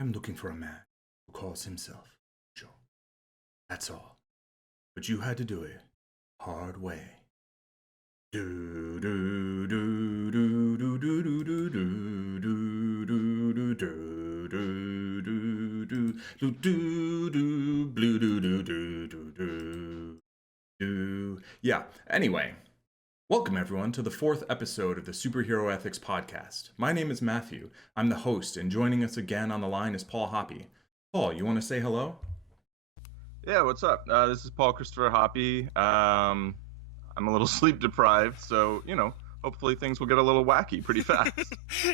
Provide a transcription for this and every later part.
I'm looking for a man who calls himself Joe. That's all. But you had to do it hard way. Do do do do do do do do do do do do do do do do do blue do do do do do. Yeah. Anyway, welcome everyone to the 4th episode of the Superhero Ethics Podcast. My name is Matthew. I'm the host, and joining us again on the line is Paul Hoppy. Paul, you want to say hello? Yeah, what's up? This is Paul Christopher Hoppy. I'm a little sleep deprived, so, hopefully things will get a little wacky pretty fast.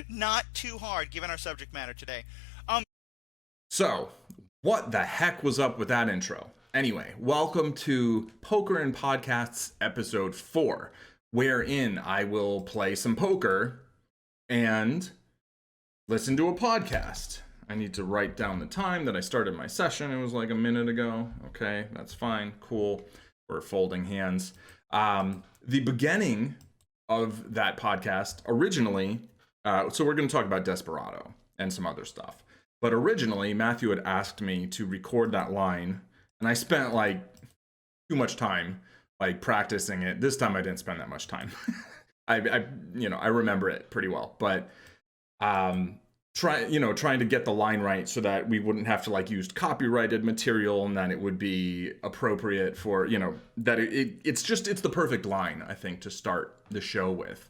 Not too hard, given our subject matter today. So, what the heck was up with that intro? Anyway, welcome to Poker and Podcasts episode 4, wherein I will play some poker and listen to a podcast. I need to write down the time that I started my session. It was like a minute ago. Okay, that's fine. Cool. We're folding hands. The beginning of that podcast originally, so we're going to talk about Desperado and some other stuff. But originally, Matthew had asked me to record that line, and I spent like too much time like practicing it. This time I didn't spend that much time. I remember it pretty well, but trying to get the line right so that we wouldn't have to like use copyrighted material, and that it would be appropriate for, that it's the perfect line, I think, to start the show with.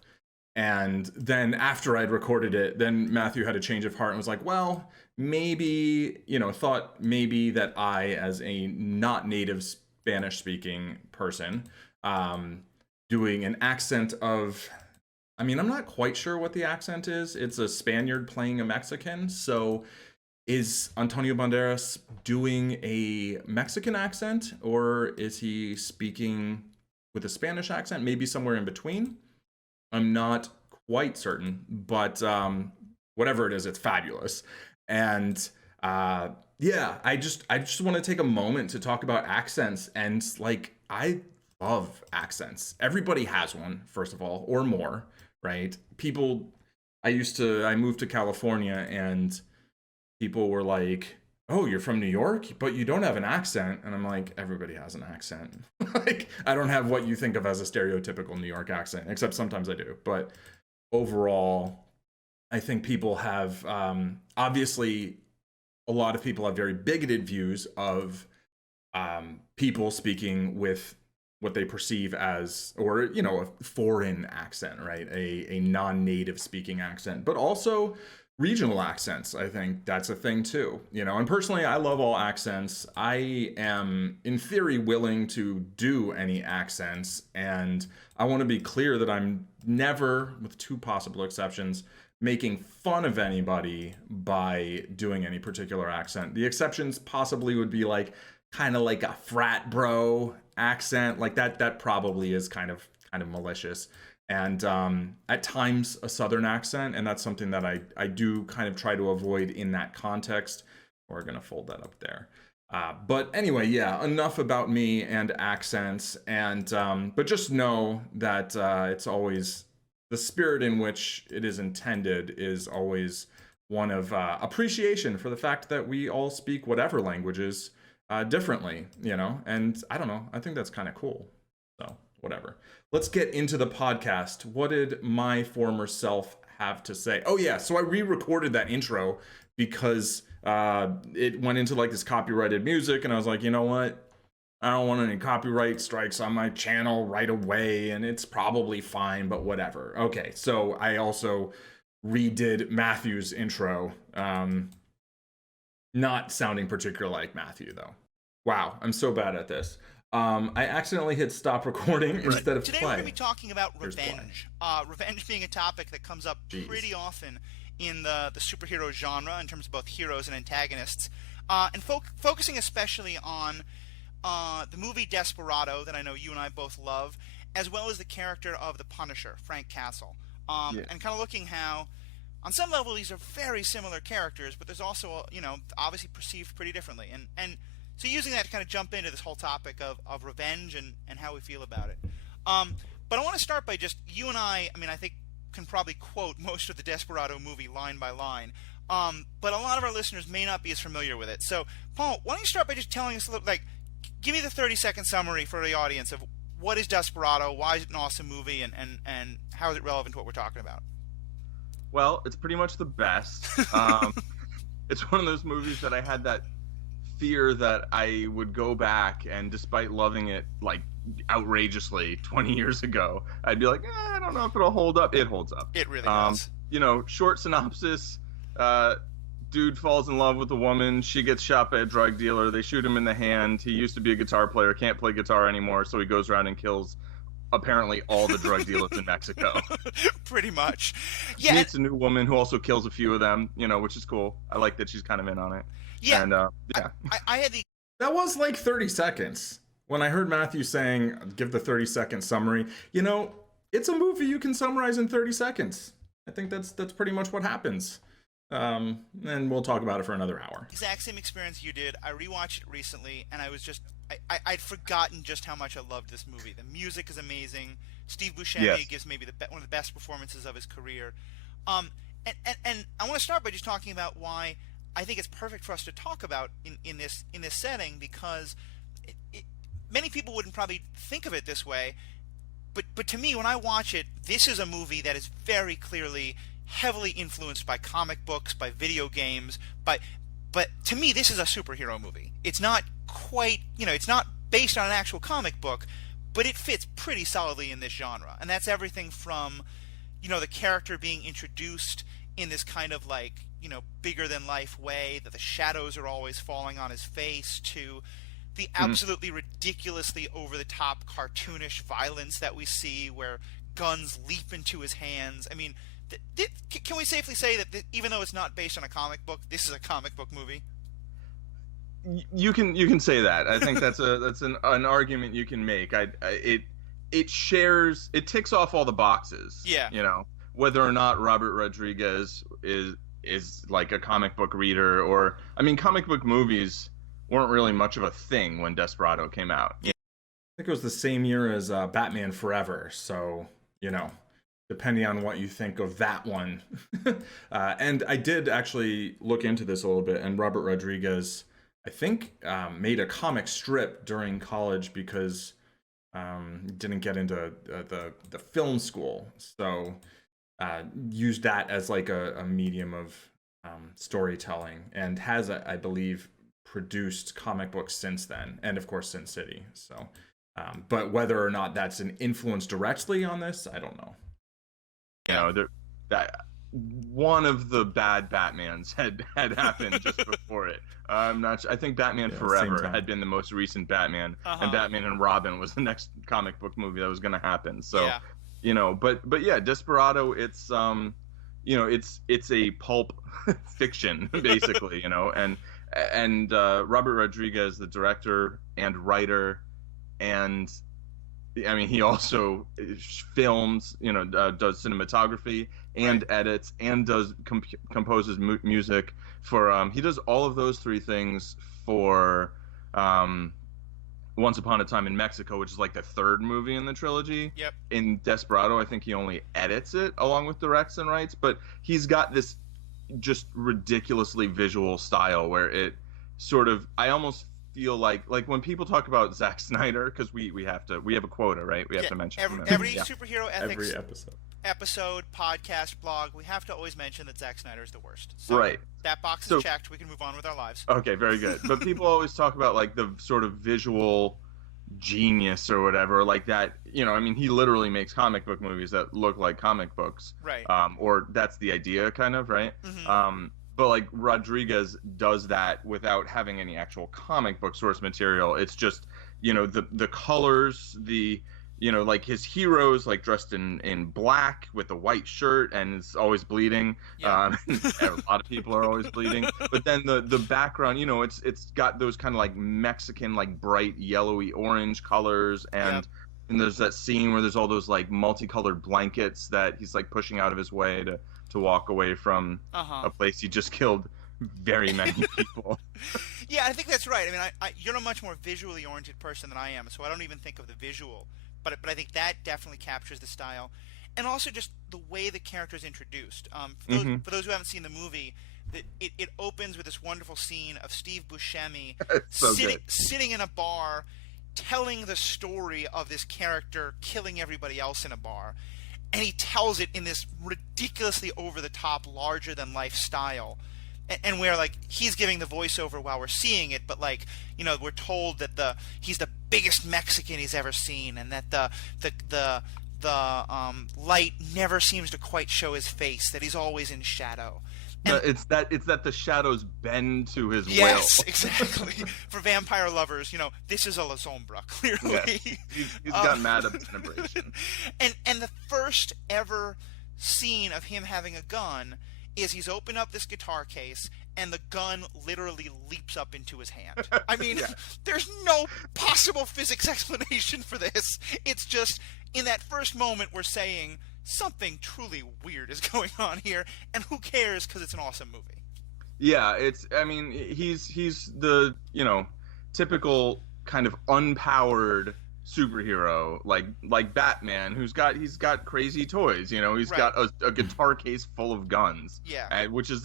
And then after I'd recorded it, then Matthew had a change of heart and was like, well, maybe, thought maybe that I, as a not native Spanish speaking person, doing an accent of, I'm not quite sure what the accent is. It's a Spaniard playing a Mexican. So is Antonio Banderas doing a Mexican accent, or is he speaking with a Spanish accent? Maybe somewhere in between. I'm not quite certain, but whatever it is, it's fabulous. And I just want to take a moment to talk about accents. And like, I love accents. Everybody has one, first of all, or more. Right? I moved to California, and people were like, oh, you're from New York, but you don't have an accent. And I'm like, everybody has an accent. Like, I don't have what you think of as a stereotypical New York accent, except sometimes I do. But overall, I think people have, obviously, a lot of people have very bigoted views of people speaking with what they perceive as, or a foreign accent, right? A non-native speaking accent, but also regional accents. I think that's a thing too, and personally, I love all accents. I am in theory willing to do any accents, and I want to be clear that I'm never, with two possible exceptions, making fun of anybody by doing any particular accent. The exceptions possibly would be like kind of like a frat bro accent, like that probably is kind of malicious, and at times a southern accent, and that's something that I do kind of try to avoid in that context. We're gonna fold that up there, but anyway, yeah, enough about me and accents, and but just know that it's always the spirit in which it is intended is always one of appreciation for the fact that we all speak whatever languages differently, and I don't know, I think that's kind of cool. So whatever, let's get into the podcast. What did my former self have to say? Oh yeah, so I re-recorded that intro because it went into like this copyrighted music, and I was like, you know what, I don't want any copyright strikes on my channel right away, and it's probably fine, but whatever. Okay, so I also redid Matthew's intro, not sounding particularly like Matthew, though. Wow, I'm so bad at this. I accidentally hit stop recording instead of Today play. We're going to be talking about revenge. Revenge being a topic that comes up pretty often in the superhero genre in terms of both heroes and antagonists. And focusing especially on the movie Desperado, that I know you and I both love, as well as the character of the Punisher, Frank Castle. And kind of looking how, on some level, these are very similar characters, but there's also, obviously perceived pretty differently. And so using that to kind of jump into this whole topic of revenge and how we feel about it. But I want to start by just, you and I think, can probably quote most of the Desperado movie line by line. but a lot of our listeners may not be as familiar with it. So, Paul, why don't you start by just telling us a little, give me the 30-second summary for the audience of what is Desperado, why is it an awesome movie, and how is it relevant to what we're talking about? Well, it's pretty much the best. It's one of those movies that I had that fear that I would go back, and despite loving it outrageously 20 years ago, I'd be like, I don't know if it'll hold up. It holds up. It really does. Short synopsis. Dude falls in love with a woman. She gets shot by a drug dealer. They shoot him in the hand. He used to be a guitar player, can't play guitar anymore, so he goes around and kills apparently all the drug dealers in Mexico. Pretty much. Yeah. Meets a new woman who also kills a few of them, which is cool. I like that she's kind of in on it. Yeah. And, I had the... That was 30 seconds. When I heard Matthew saying, give the 30-second summary, it's a movie you can summarize in 30 seconds. I think that's pretty much what happens. And we'll talk about it for another hour. Exact same experience you did. I rewatched it recently, and I was just... I'd forgotten just how much I loved this movie. The music is amazing. Steve Buscemi gives maybe one of the best performances of his career. And I want to start by just talking about why I think it's perfect for us to talk about in this setting, because many people wouldn't probably think of it this way, but to me, when I watch it, this is a movie that is very clearly heavily influenced by comic books, by video games, but to me, this is a superhero movie. It's not quite, it's not based on an actual comic book, but it fits pretty solidly in this genre. And that's everything from, the character being introduced in this kind of bigger than life way, that the shadows are always falling on his face, to the absolutely ridiculously over the top cartoonish violence that we see where guns leap into his hands. I mean, can we safely say that even though it's not based on a comic book, this is a comic book movie? You can say that. I think that's an argument you can make. It ticks off all the boxes. Yeah. Whether or not Robert Rodriguez is like a comic book reader, or comic book movies weren't really much of a thing when Desperado came out. I think it was the same year as Batman Forever, so depending on what you think of that one. And I did actually look into this a little bit, and Robert Rodriguez, I think, made a comic strip during college because didn't get into the film school, so used that as a medium of storytelling, and has, I believe, produced comic books since then, and of course Sin City. So, but whether or not that's an influence directly on this, I don't know. That one of the bad Batmans had happened just before it. I'm not sure. I think Batman Forever had been the most recent Batman, and Batman and Robin was the next comic book movie that was going to happen. So, but yeah, Desperado, it's it's a pulp fiction basically, and Robert Rodriguez, the director and writer, and he also films, does cinematography and edits and does composes music for. He does all of those three things for Once Upon a Time in Mexico, which is the third movie in the trilogy. Yep. In Desperado, I think he only edits it along with directs and writes, but he's got this just ridiculously visual style where it sort of, I almost feel like when people talk about Zack Snyder, because we have a quota, right? We have to mention every superhero ethics every episode, podcast, blog, we have to always mention that Zack Snyder is the worst. So right. That box is checked. We can move on with our lives. Okay, very good. But people always talk about the sort of visual genius or whatever, that. He literally makes comic book movies that look like comic books. Right. Or that's the idea, kind of, right? Mm-hmm. But Rodriguez does that without having any actual comic book source material. It's just, the colors, his heroes dressed in black with a white shirt and is always bleeding. Yeah. A lot of people are always bleeding. But then the background, it's got those kind of Mexican bright yellowy orange colors, and there's that scene where there's all those multicolored blankets that he's pushing out of his way to walk away from a place he just killed very many people. Yeah, I think that's right. You're a much more visually oriented person than I am, so I don't even think of the visual. But I think that definitely captures the style, and also just the way the character is introduced. For those who haven't seen the movie, it opens with this wonderful scene of Steve Buscemi so sitting in a bar, telling the story of this character killing everybody else in a bar, and he tells it in this ridiculously over-the-top, larger-than-life style. And where, like, he's giving the voiceover while we're seeing it, but, like, you know, we're told that he's the biggest Mexican he's ever seen, and that the light never seems to quite show his face, that he's always in shadow. And it's that the shadows bend to his will. Yes, exactly. For vampire lovers, you know, this is a La Sombra, clearly. Yes. He's got mad obtenebration. And the first ever scene of him having a gun is he's opened up this guitar case, and the gun literally leaps up into his hand. I mean, there's no possible physics explanation for this. It's just, in that first moment, we're saying something truly weird is going on here, and who cares, because it's an awesome movie. Yeah, I mean, he's the, you know, typical kind of unpowered superhero, like Batman, he's got crazy toys, you know, he's got a guitar case full of guns,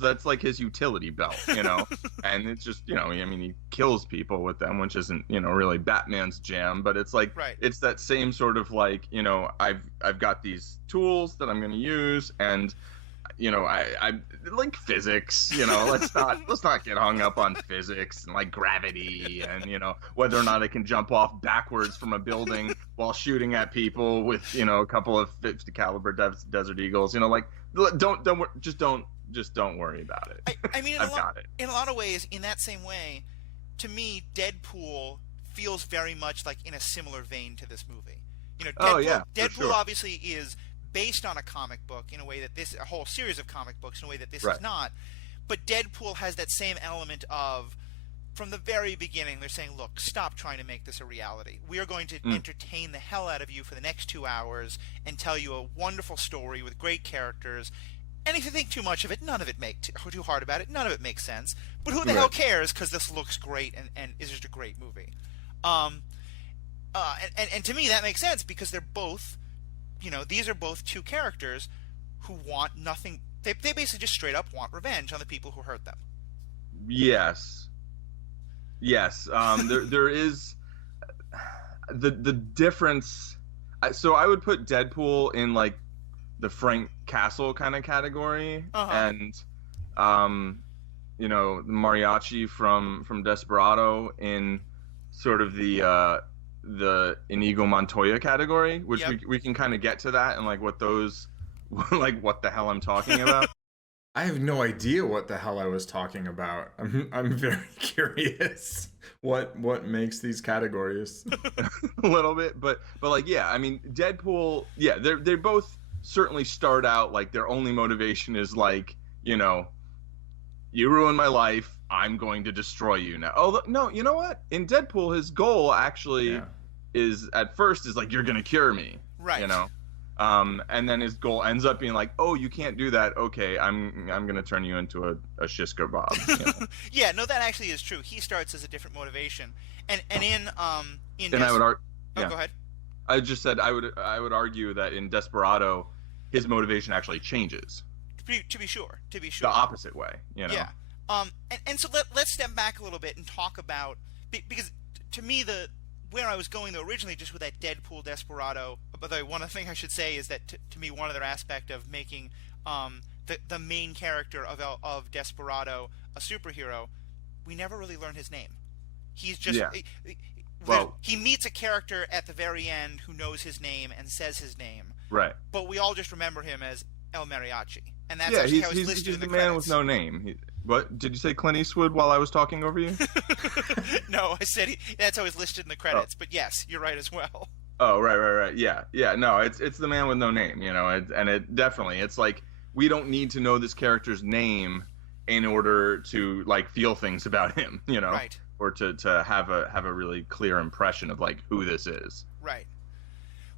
that's like his utility belt, you know. And it's just, you know, I mean, he kills people with them, which isn't, you know, really Batman's jam, but it's like, it's that same sort of, like, you know, I've got these tools that I'm going to use, and, you know, I like physics, you know, let's not get hung up on physics and, like, gravity and, you know, whether or not I can jump off backwards from a building while shooting at people with, you know, a couple of 50 caliber Desert Eagles, you know, like, don't worry about it. I mean, got it. In a lot of ways, in that same way, to me, Deadpool feels very much like in a similar vein to this movie. You know, Deadpool obviously is based on a comic book in a way that a whole series of comic books in a way that this is not. But Deadpool has that same element of, from the very beginning, they're saying, look, stop trying to make this a reality. We are going to entertain the hell out of you for the next 2 hours and tell you a wonderful story with great characters. And if you think too much of it, none of it too hard about it, none of it makes sense. But who the hell cares, because this looks great and is just a great movie. And to me, that makes sense, because they're both, you know, these are both two characters who want nothing. They basically just straight up want revenge on the people who hurt them. Yes. There is the difference. So I would put Deadpool in, like, the Frank Castle kind of category, and you know, the mariachi from Desperado in sort of the Inigo Montoya category, which we can kind of get to that and, like, what those, like, what the hell I'm talking about. I have no idea what the hell I was talking about. I'm very curious what makes these categories. A little bit, but like, yeah, I mean, Deadpool, yeah, they both certainly start out like their only motivation is, like, you know, you ruined my life, I'm going to destroy you now. Oh no, you know what? In Deadpool, his goal actually is, at first, is like, you're gonna cure me, right? You know, and then his goal ends up being like, oh, you can't do that. Okay, I'm gonna turn you into a shish kebab. You know? Yeah, no, that actually is true. He starts as a different motivation, and in I would argue. Oh, go ahead. I just said I would argue that in Desperado, his motivation actually changes. To be sure. The opposite way, you know. Yeah. And so let's step back a little bit and talk about, because to me, where I was going though originally, just with that Deadpool Desperado. By the way, one other thing I should say is that to me, one other aspect of making the main character of Desperado a superhero, we never really learn his name. He's just he meets a character at the very end who knows his name and says his name. Right. But we all just remember him as El Mariachi, and that's how he's he's listed in the man credits. with no name. What did you say, Clint Eastwood? While I was talking over you? No, I said that's how he's listed in the credits. But yes, you're right as well. Oh, right. Yeah. No, it's the man with no name, you know, and it definitely, it's like, we don't need to know this character's name in order to, like, feel things about him, you know, right? Or to have a really clear impression of, like, who this is. Right.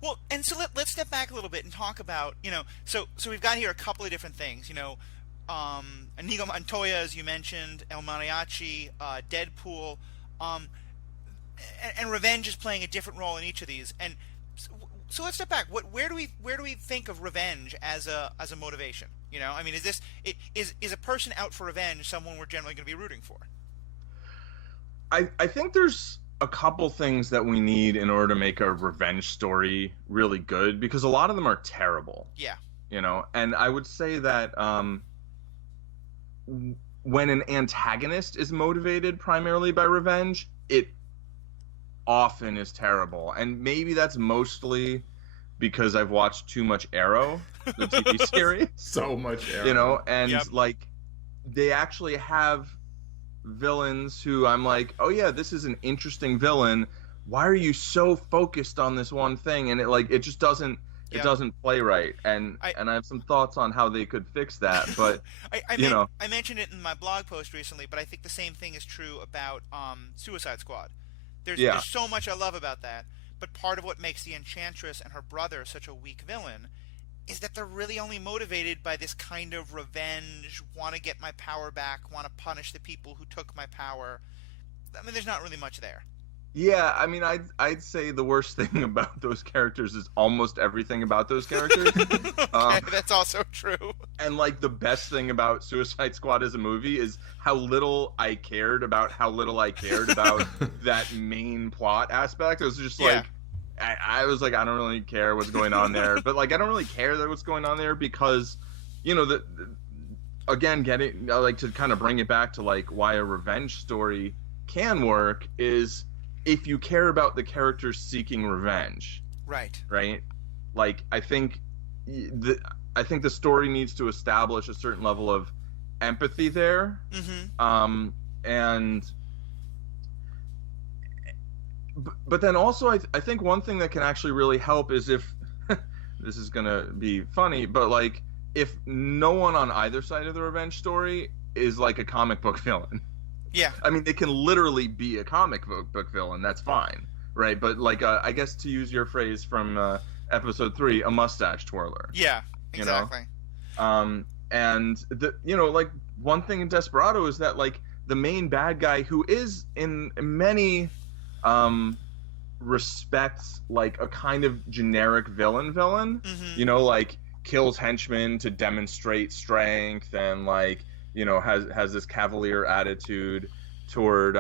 Well, and so let's step back a little bit and talk about, you know, so we've got here a couple of different things, you know, Inigo Montoya, as you mentioned, El Mariachi, Deadpool, and revenge is playing a different role in each of these. And so let's step back. Where do we think of revenge as a motivation? You know, I mean, is a person out for revenge someone we're generally going to be rooting for? I think there's a couple things that we need in order to make a revenge story really good, because a lot of them are terrible. Yeah. You know, and I would say that when an antagonist is motivated primarily by revenge, it often is terrible. And maybe that's mostly because I've watched too much Arrow, the TV series. So much Arrow. You know, and like they actually have villains who I'm like, oh yeah, this is an interesting villain. Why are you so focused on this one thing? And it just doesn't play right. And I have some thoughts on how they could fix that, but I mentioned it in my blog post recently, but I think the same thing is true about Suicide Squad. There's so much I love about that, but part of what makes the Enchantress and her brother such a weak villain is that they're really only motivated by this kind of revenge, want to get my power back, want to punish the people who took my power. I mean, there's not really much there. Yeah, I mean, I'd say the worst thing about those characters is almost everything about those characters. Okay, that's also true. And like the best thing about Suicide Squad as a movie is how little I cared about that main plot aspect. It was just like, I was like, I don't really care what's going on there. But like, I don't really care that what's going on there because, you know, again, getting like to kind of bring it back to like why a revenge story can work is if you care about the characters seeking revenge. Right. Like, I think the story needs to establish a certain level of empathy there. Mm-hmm. But then also I think one thing that can actually really help is if this is gonna be funny, but like if no one on either side of the revenge story is like a comic book villain. Yeah. I mean, they can literally be a comic book villain. That's fine, right? But like, I guess to use your phrase from episode 3, a mustache twirler. Yeah, exactly. You know? And like one thing in Desperado is that like the main bad guy, who is in many respects like a kind of generic villain, mm-hmm. you know, like kills henchmen to demonstrate strength and like, you know, has this cavalier attitude toward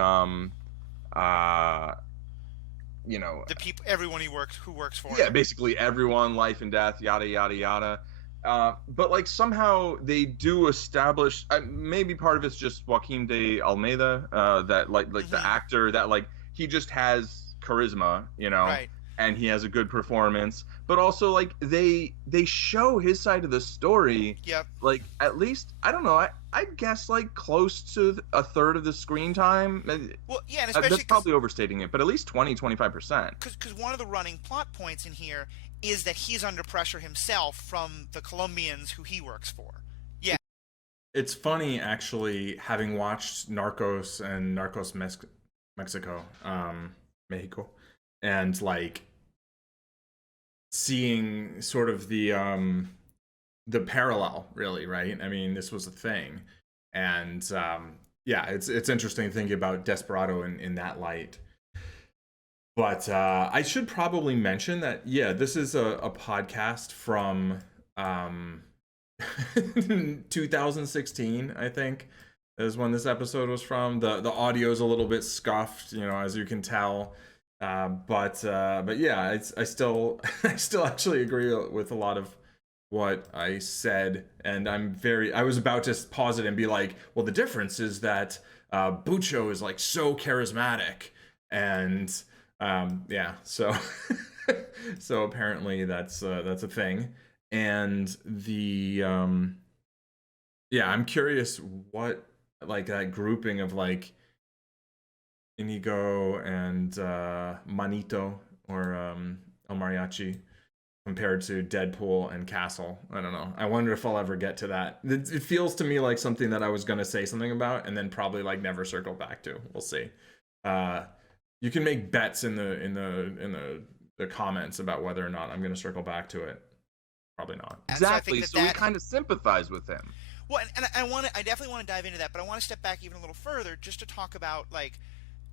you know, the people, everyone who works for him. him. Basically everyone, life and death, yada yada yada. But like somehow they do establish, maybe part of it's just Joaquin de Almeida, that like mm-hmm. the actor, that like he just has charisma, you know, right. And he has a good performance. But also like they show his side of the story. Yep. Like at least, I don't know, I'd guess like close to a third of the screen time. Well, yeah, and especially that's probably overstating it, but at least 20-25%. Because one of the running plot points in here is that he's under pressure himself from the Colombians who he works for. Yeah. It's funny, actually, having watched Narcos and Narcos Mexico, and like seeing sort of the parallel, really, right? I mean, this was a thing, and it's interesting thinking about Desperado in that light. But I should probably mention that, this is a podcast from 2016, I think, is when this episode was from. The audio's a little bit scuffed, you know, as you can tell. But yeah, I still actually agree with a lot of what I said, and I was about to pause it and be like, well, the difference is that Bucho is like so charismatic, and so so apparently that's a thing. And I'm curious what like that grouping of like Inigo and Manito or El Mariachi compared to Deadpool and Castle. I don't know. I wonder if I'll ever get to that. It feels to me like something that I was going to say something about and then probably like never circle back to. We'll see. You can make bets in the comments about whether or not I'm going to circle back to it. Probably not. Exactly. So we kind of sympathize with him. Well, and I definitely want to dive into that, but I want to step back even a little further just to talk about, like,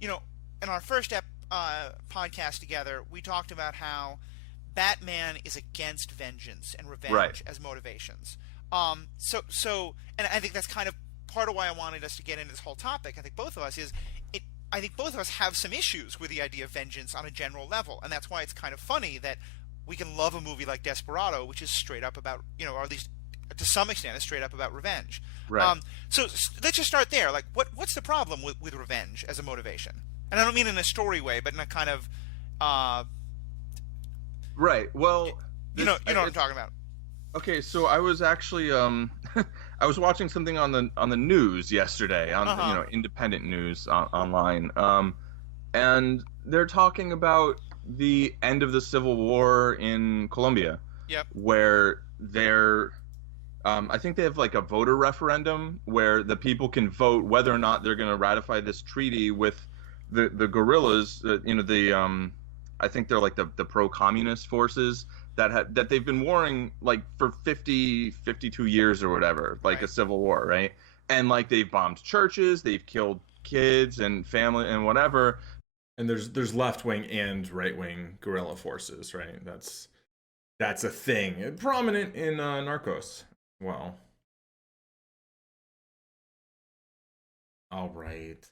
you know, in our first podcast together, we talked about how Batman is against vengeance and revenge as motivations. And I think that's kind of part of why I wanted us to get into this whole topic. I think both of us I think both of us have some issues with the idea of vengeance on a general level, and that's why it's kind of funny that we can love a movie like Desperado, which is straight up about, or at least to some extent is straight up about revenge. Right. So let's just start there. Like, what's the problem with revenge as a motivation? And I don't mean in a story way, but in a kind of right. Well, you know what I'm talking about. Okay, so I was actually I was watching something on the news yesterday on independent news online, and they're talking about the end of the Civil War in Colombia. Yep. Where they're I think they have like a voter referendum where the people can vote whether or not they're going to ratify this treaty with the guerrillas. I think they're like the pro-communist forces that they've been warring like for 52 years or whatever, like right. A civil war, right? And like they've bombed churches, they've killed kids and family and whatever. And there's left-wing and right-wing guerrilla forces, right? That's a thing. Prominent in Narcos. Well. All right.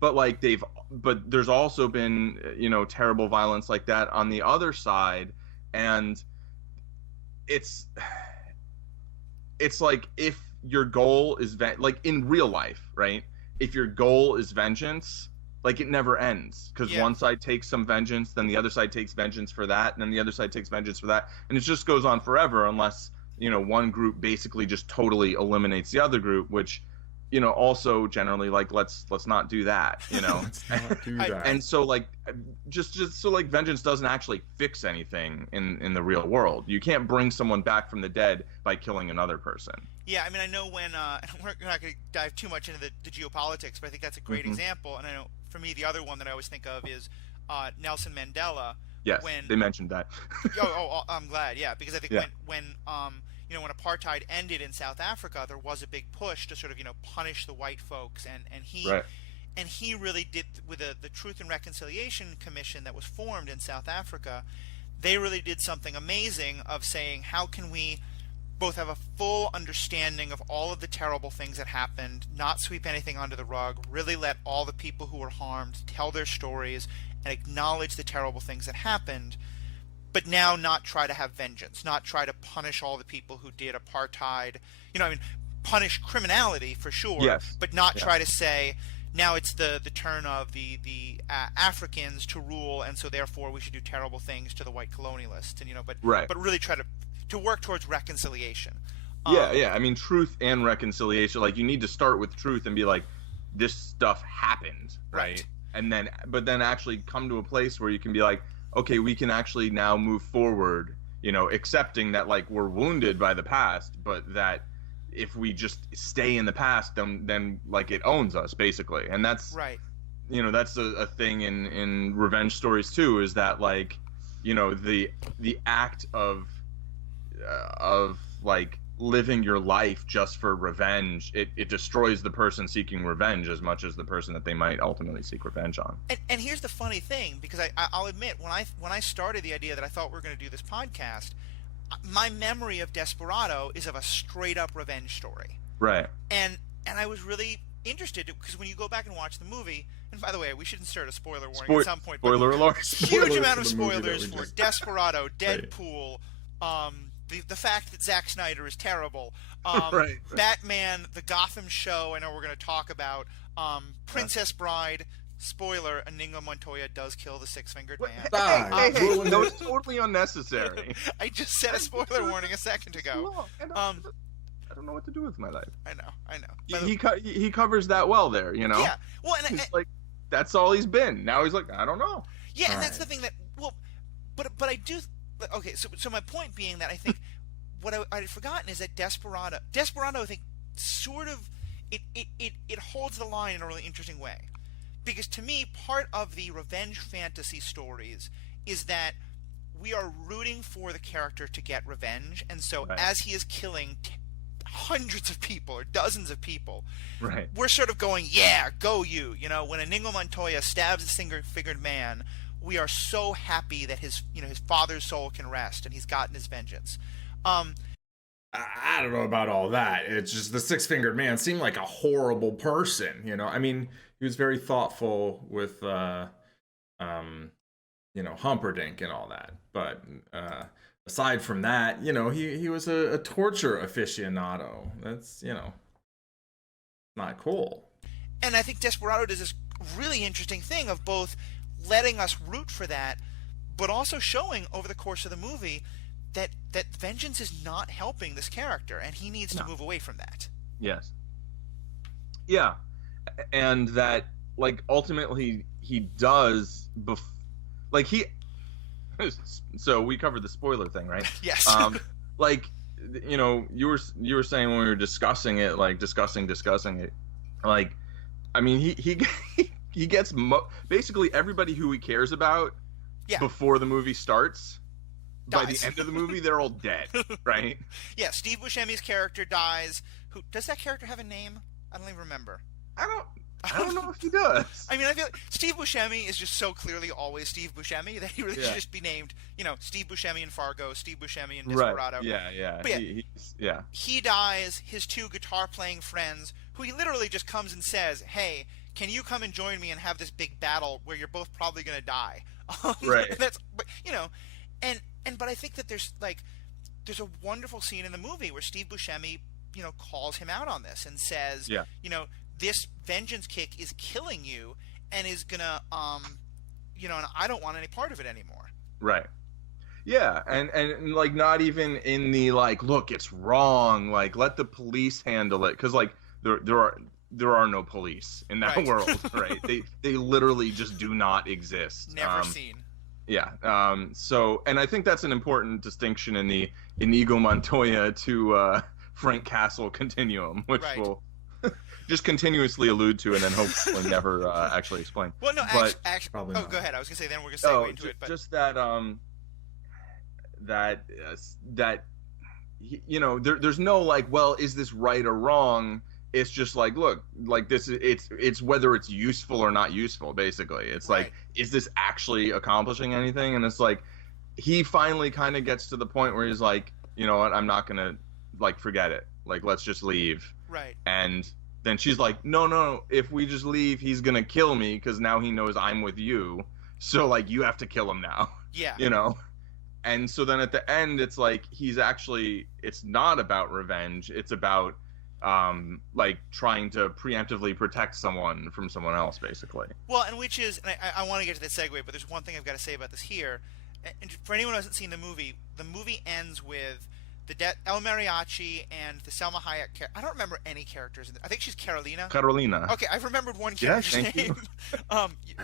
But there's also been, terrible violence like that on the other side. And it's like if your goal is like in real life, right? If your goal is vengeance, like it never ends because one side takes some vengeance, then the other side takes vengeance for that, and then the other side takes vengeance for that, and it just goes on forever unless one group basically just totally eliminates the other group, which also generally like let's not do that, Let's not do that. And so like just so like vengeance doesn't actually fix anything in the real world. You can't bring someone back from the dead by killing another person. Yeah, I mean, I know when we're not going to dive too much into the geopolitics, but I think that's a great example. And I know for me the other one that I always think of is Nelson Mandela. Yes, they mentioned that. I'm glad. Yeah, because I think when when apartheid ended in South Africa, there was a big push to sort of punish the white folks, and he right. and he really did with the Truth and Reconciliation Commission that was formed in South Africa. They really did something amazing of saying, how can we both have a full understanding of all of the terrible things that happened, not sweep anything under the rug, really let all the people who were harmed tell their stories and acknowledge the terrible things that happened, but now not try to have vengeance, not try to punish all the people who did apartheid. Punish criminality for sure, yes. but not try to say, now it's the turn of the Africans to rule, and so therefore we should do terrible things to the white colonialists, and but really try to work towards reconciliation. Yeah. I mean, truth and reconciliation. Like, you need to start with truth and be like, this stuff happened, right? But then actually come to a place where you can be like, okay, we can actually now move forward, accepting that like we're wounded by the past, but that if we just stay in the past, then like it owns us basically. And that's right. That's a thing in revenge stories too, is that like, the act of like living your life just for revenge, it destroys the person seeking revenge as much as the person that they might ultimately seek revenge on. And here's the funny thing, because I'll admit, when I started the idea that I thought we were going to do this podcast, my memory of Desperado is of a straight up revenge story. Right. And I was really interested because when you go back and watch the movie, and by the way, we should insert a spoiler warning at some point. Spoiler alert. Huge amount of spoilers for Desperado, Deadpool, the fact that Zack Snyder is terrible, right. Batman, the Gotham show, I know we're going to talk about, Princess Bride, spoiler, Inigo Montoya does kill the six-fingered man. Hey, that was totally unnecessary. I just said a spoiler warning a second ago. I don't know what to do with my life. I know. He covers that well there, Yeah. Well, and like, that's all he's been. Now he's like, I don't know. Yeah, and that's the thing that, but I do. Okay, so my point being that I think what I had forgotten is that Desperado, I think, sort of it holds the line in a really interesting way, because to me, part of the revenge fantasy stories is that we are rooting for the character to get revenge, and so as he is killing hundreds of people or dozens of people, we're sort of going, yeah, go you. When Inigo Montoya stabs a single-figured man, we are so happy that his father's soul can rest and he's gotten his vengeance. I don't know about all that. It's just the Six-Fingered Man seemed like a horrible person, you know. I mean, he was very thoughtful with, Humperdinck and all that. But aside from that, he was a torture aficionado. That's, not cool. And I think Desperado does this really interesting thing of both letting us root for that, but also showing over the course of the movie that vengeance is not helping this character, and he needs to move away from that. Yes. Yeah. And that, like, ultimately he does so we covered the spoiler thing, right? Yes. You were saying when we were discussing it, like discussing it, like, I mean, he gets basically everybody who he cares about before the movie starts. Dies. By the end of the movie, they're all dead, right? Yeah, Steve Buscemi's character dies. Does that character have a name? I don't even remember. I don't know if he does. I mean, I feel like Steve Buscemi is just so clearly always Steve Buscemi that he really should just be named, Steve Buscemi in Fargo, Steve Buscemi in Desperado. Right. Yeah. But he dies. His two guitar-playing friends, who he literally just comes and says, "Hey, can you come and join me and have this big battle where you're both probably going to die?" Right. But I think that there's a wonderful scene in the movie where Steve Buscemi, calls him out on this and says, this vengeance kick is killing you and is gonna, and I don't want any part of it anymore. Right. Yeah, and like not even in the look, it's wrong, let the police handle it, because there are no police in that world, right? They literally just do not exist. Never seen. Yeah. So, and I think that's an important distinction in the Inigo Montoya to Frank Castle continuum, which we'll just continuously allude to and then hopefully never actually explain. Well, no, actually, probably not. Go ahead. I was gonna say then we're gonna segue into it. But just that there's no well, is this right or wrong? It's just look, this is it's whether it's useful or not useful, basically. It's is this actually accomplishing anything? And it's he finally kind of gets to the point where he's you know what, I'm not gonna forget it. Let's just leave. Right. And then she's no, if we just leave, he's gonna kill me because now he knows I'm with you. So you have to kill him now. Yeah. And so then at the end, it's he's actually, it's not about revenge. It's about trying to preemptively protect someone from someone else, basically. Well, and which is, and I want to get to that segue, but there's one thing I've got to say about this here. And for anyone who hasn't seen the movie ends with El Mariachi and the Selma Hayek. I don't remember any characters. I think she's Carolina. Okay, I've remembered one character's name.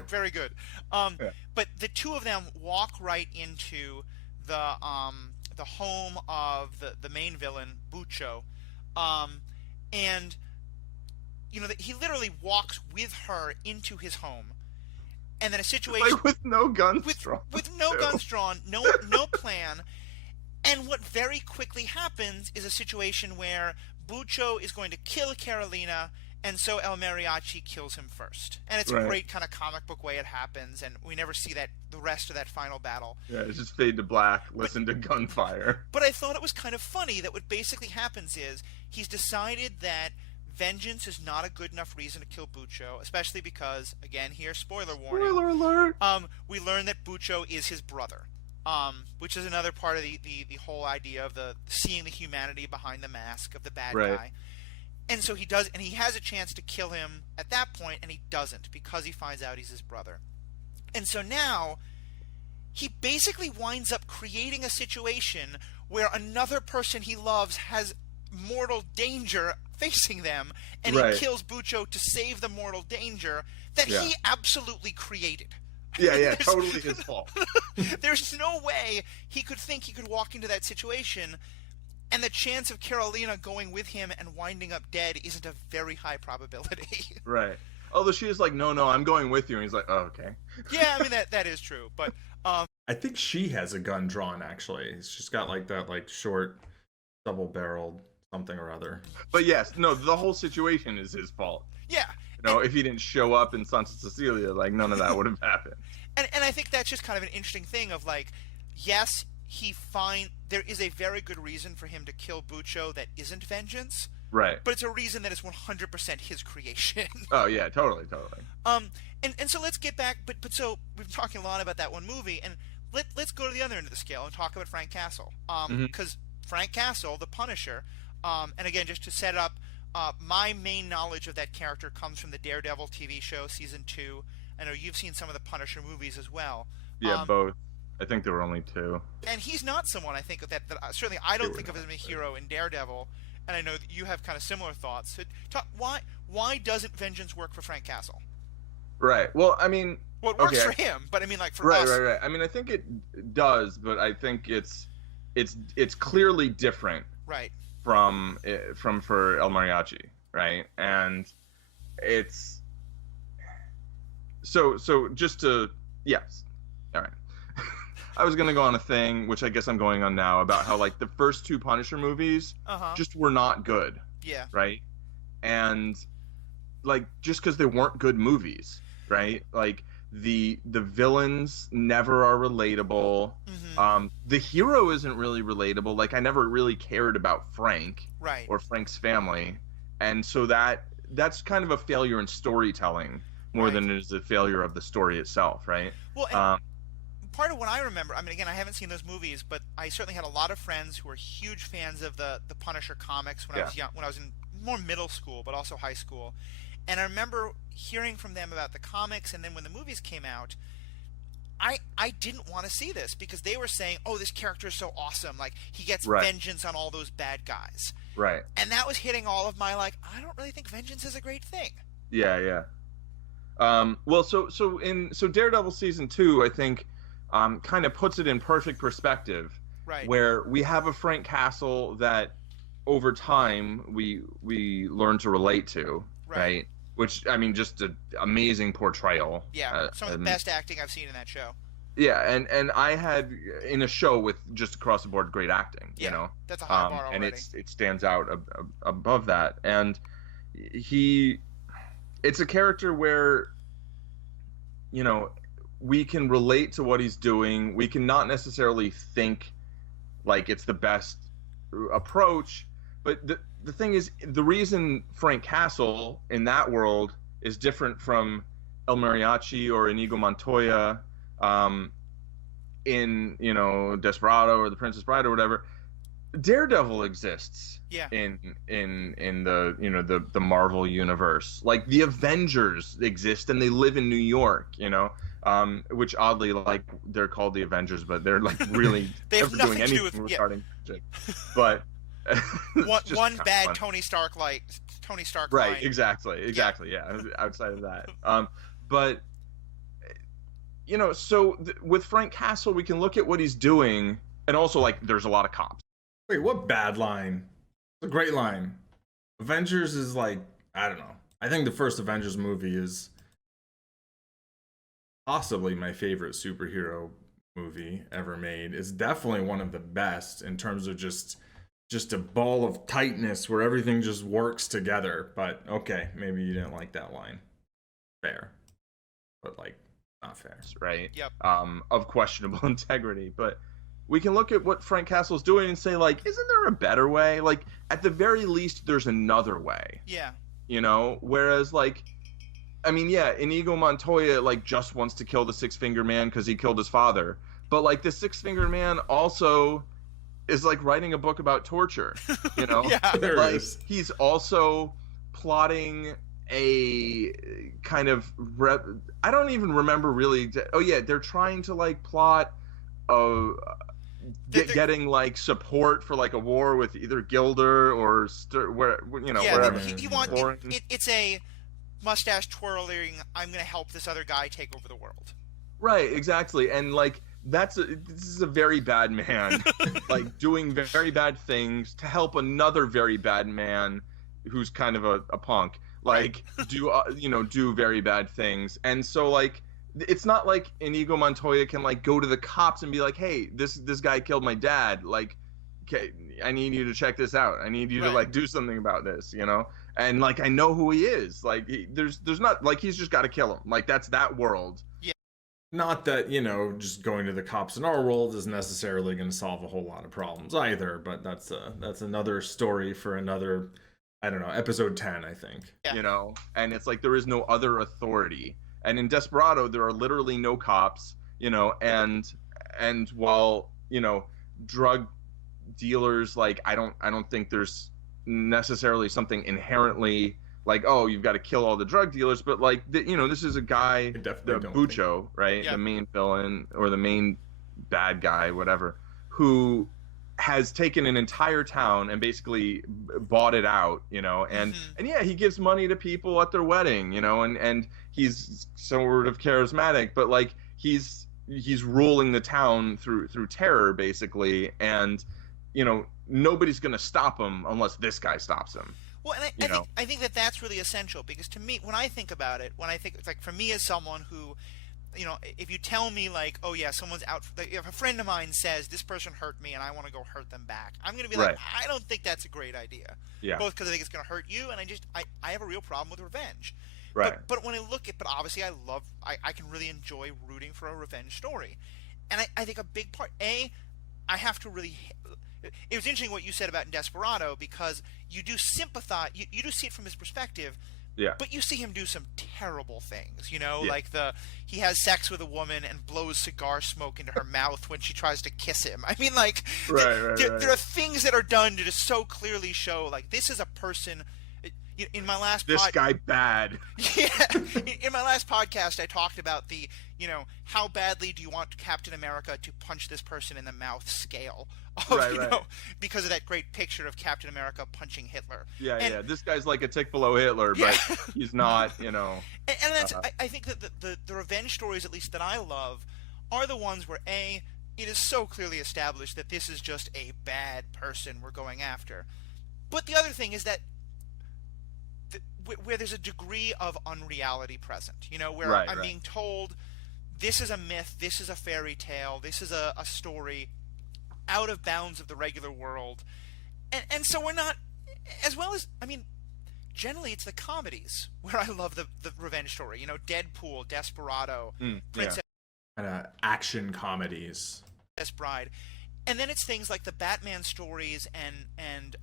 Very good. But the two of them walk right into the home of the main villain, Bucho. And he literally walks with her into his home, and then a situation with no guns drawn, no plan. And what very quickly happens is a situation where Bucho is going to kill Carolina, and so El Mariachi kills him first. And it's a great kind of comic book way it happens, and we never see the rest of that final battle. Yeah, it's just fade to black, listen to gunfire. But I thought it was kind of funny that what basically happens is he's decided that vengeance is not a good enough reason to kill Bucho, especially because, again, here, spoiler warning. Spoiler alert! We learn that Bucho is his brother. Which is another part of the whole idea of the seeing the humanity behind the mask of the bad guy. And so he does, and he has a chance to kill him at that point, and he doesn't because he finds out he's his brother. And so now he basically winds up creating a situation where another person he loves has mortal danger facing them, and he kills Bucho to save the mortal danger that he absolutely created. Yeah, totally his fault. There's no way he could think he could walk into that situation, and the chance of Carolina going with him and winding up dead isn't a very high probability. Right. Although she is no, I'm going with you, and he's oh, okay. Yeah, I mean, that is true, but... I think she has a gun drawn, actually. She's got that short, double-barreled something or other. But yes, no, the whole situation is his fault. Yeah. If he didn't show up in Santa Cecilia, none of that would have happened. And I think that's just kind of an interesting thing of yes, there is a very good reason for him to kill Bucho that isn't vengeance. Right. But it's a reason that is 100% his creation. Oh yeah, totally. And so let's get back. But so we've been talking a lot about that one movie, and let's go to the other end of the scale and talk about Frank Castle. Because Frank Castle, the Punisher, and again, just to set it up, my main knowledge of that character comes from the Daredevil TV show season 2. I know you've seen some of the Punisher movies as well. Yeah, both. I think there were only 2. And he's not someone I think of that certainly I don't think of as a hero in Daredevil. And I know that you have kind of similar thoughts. So why doesn't vengeance work for Frank Castle? Right. Well, I mean, it works for him, but I mean, like for us. Right. I mean, I think it does, but I think it's clearly different. Right. From for El Mariachi, right? And it's so just to yes, all right. I was gonna go on a thing, which I guess I'm going on now, about how like the first 2 Punisher movies just were not good. Yeah. Right. And like just because they weren't good movies, right? Like the villains never are relatable. The hero isn't really relatable. Like I never really cared about Frank or Frank's family, and so that's kind of a failure in storytelling more than it is a failure of the story itself, right? Well, part of what I remember, I mean, again, I haven't seen those movies, but I certainly had a lot of friends who were huge fans of the Punisher comics when I was young, when I was in more middle school, but also high school. And I remember hearing from them about the comics, and then when the movies came out, I didn't want to see this because they were saying, oh, this character is so awesome. Like, he gets vengeance on all those bad guys. Right. And that was hitting all of my, like, I don't really think vengeance is a great thing. Yeah. Well, so Daredevil season 2, I think, kind of puts it in perfect perspective. Right. Where we have a Frank Castle that over time we learn to relate to, right? Which, I mean, just an amazing portrayal. Yeah, some of the best acting I've seen in that show. Yeah, and I had in a show with just across the board great acting. Yeah, you know, that's a high bar already. And it stands out above that. And it's a character where, you know, we can relate to what he's doing. We can not necessarily think like it's the best approach, but the thing is, the reason Frank Castle in that world is different from El Mariachi or Inigo Montoya in, you know, Desperado or The Princess Bride or whatever. Daredevil exists in the, you know, the Marvel universe. Like the Avengers exist and they live in New York, you know. Which oddly, like, they're called the Avengers, but they're like really they have never doing nothing to do anything with regarding magic. But one bad fun. Tony Stark line. Right, exactly, yeah. Outside of that, but you know, so with Frank Castle, we can look at what he's doing, and also like there's a lot of cops. Wait, what bad line? It's a great line. Avengers is like, I don't know. I think the first Avengers movie is possibly my favorite superhero movie ever made. It's definitely one of the best in terms of just a ball of tightness where everything just works together. But okay, maybe you didn't like that line. Fair. But like, not fair. Right? Yep. Of questionable integrity. But we can look at what Frank Castle's doing and say, like, isn't there a better way? Like, at the very least, there's another way. Yeah. You know? Whereas, like, I mean, yeah, Inigo Montoya, like, just wants to kill the Six-Finger Man because he killed his father. But, like, the Six-Finger Man also is, like, writing a book about torture, you know? Yeah, there like, is. He's also plotting a kind of... I don't even remember really... Oh, yeah, they're trying to, like, plot... getting like support for like a war with either Gilder or where, you know, wherever. It's a mustache twirling, I'm going to help this other guy take over the world. Right, exactly. And like this is a very bad man like doing very bad things to help another very bad man who's kind of a punk, like do very bad things. And so like it's not like Inigo Montoya can like go to the cops and be like, hey, this guy killed my dad. Like, okay, I need you to check this out. I need you to like do something about this, you know? And like, I know who he is. Like, there's not like, he's just got to kill him. Like, that's that world. Yeah. Not that, just going to the cops in our world is necessarily going to solve a whole lot of problems either, but that's another story for another, I don't know, episode 10, I think. Yeah. And it's like there is no other authority. And in Desperado, there are literally no cops, and while, drug dealers, like, I don't think there's necessarily something inherently like, oh, you've got to kill all the drug dealers, but like, this is a guy, the Bucho, right? Yeah. The main villain or the main bad guy, whatever, who has taken an entire town and basically bought it out, and yeah, he gives money to people at their wedding, and he's sort of charismatic, but like he's ruling the town through terror basically, and nobody's gonna stop him unless this guy stops him. Well, and I think that's really essential, because to me, when I think about it, it's like, for me as someone who, if you tell me like, oh yeah, someone's out, if a friend of mine says this person hurt me and I want to go hurt them back, I'm going to be like, I don't think that's a great idea. Yeah. Both because I think it's going to hurt you, and I have a real problem with revenge. Right. But when I look at, obviously I can really enjoy rooting for a revenge story. And I think a big part, I have to really, it was interesting what you said about in Desperado, because you do sympathize, you do see it from his perspective. Yeah. But you see him do some terrible things, like he has sex with a woman and blows cigar smoke into her mouth when she tries to kiss him. I mean, like, there are things that are done to just so clearly show, like, this is a person. In my last guy bad. Yeah. In my last podcast, I talked about the, how badly do you want Captain America to punch this person in the mouth scale of, because of that great picture of Captain America punching Hitler. Yeah, this guy's like a tick below Hitler, but he's not, And that's, I think that the revenge stories, at least that I love, are the ones where, it is so clearly established that this is just a bad person we're going after. But the other thing is that where there's a degree of unreality present, where I'm being told this is a myth, this is a fairy tale, this is a story out of bounds of the regular world. And so we're not, as well as, generally it's the comedies where I love the revenge story, Deadpool, Desperado, Princess action comedies, Bride. And then it's things like the Batman stories and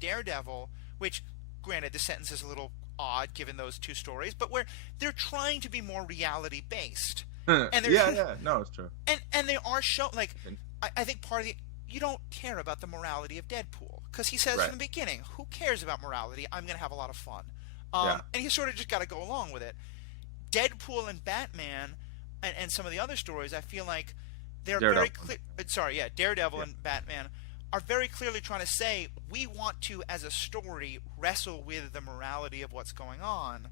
Daredevil, which, granted, the sentence is a little odd given those two stories, but where they're trying to be more reality based. No, it's true. And they are shown, like, I think part of the, you don't care about the morality of Deadpool, because he says from the beginning, who cares about morality? I'm going to have a lot of fun. And you sort of just got to go along with it. Deadpool and Batman and some of the other stories, I feel like they're very clear. Daredevil and Batman are very clearly trying to say, we want to, as a story, wrestle with the morality of what's going on.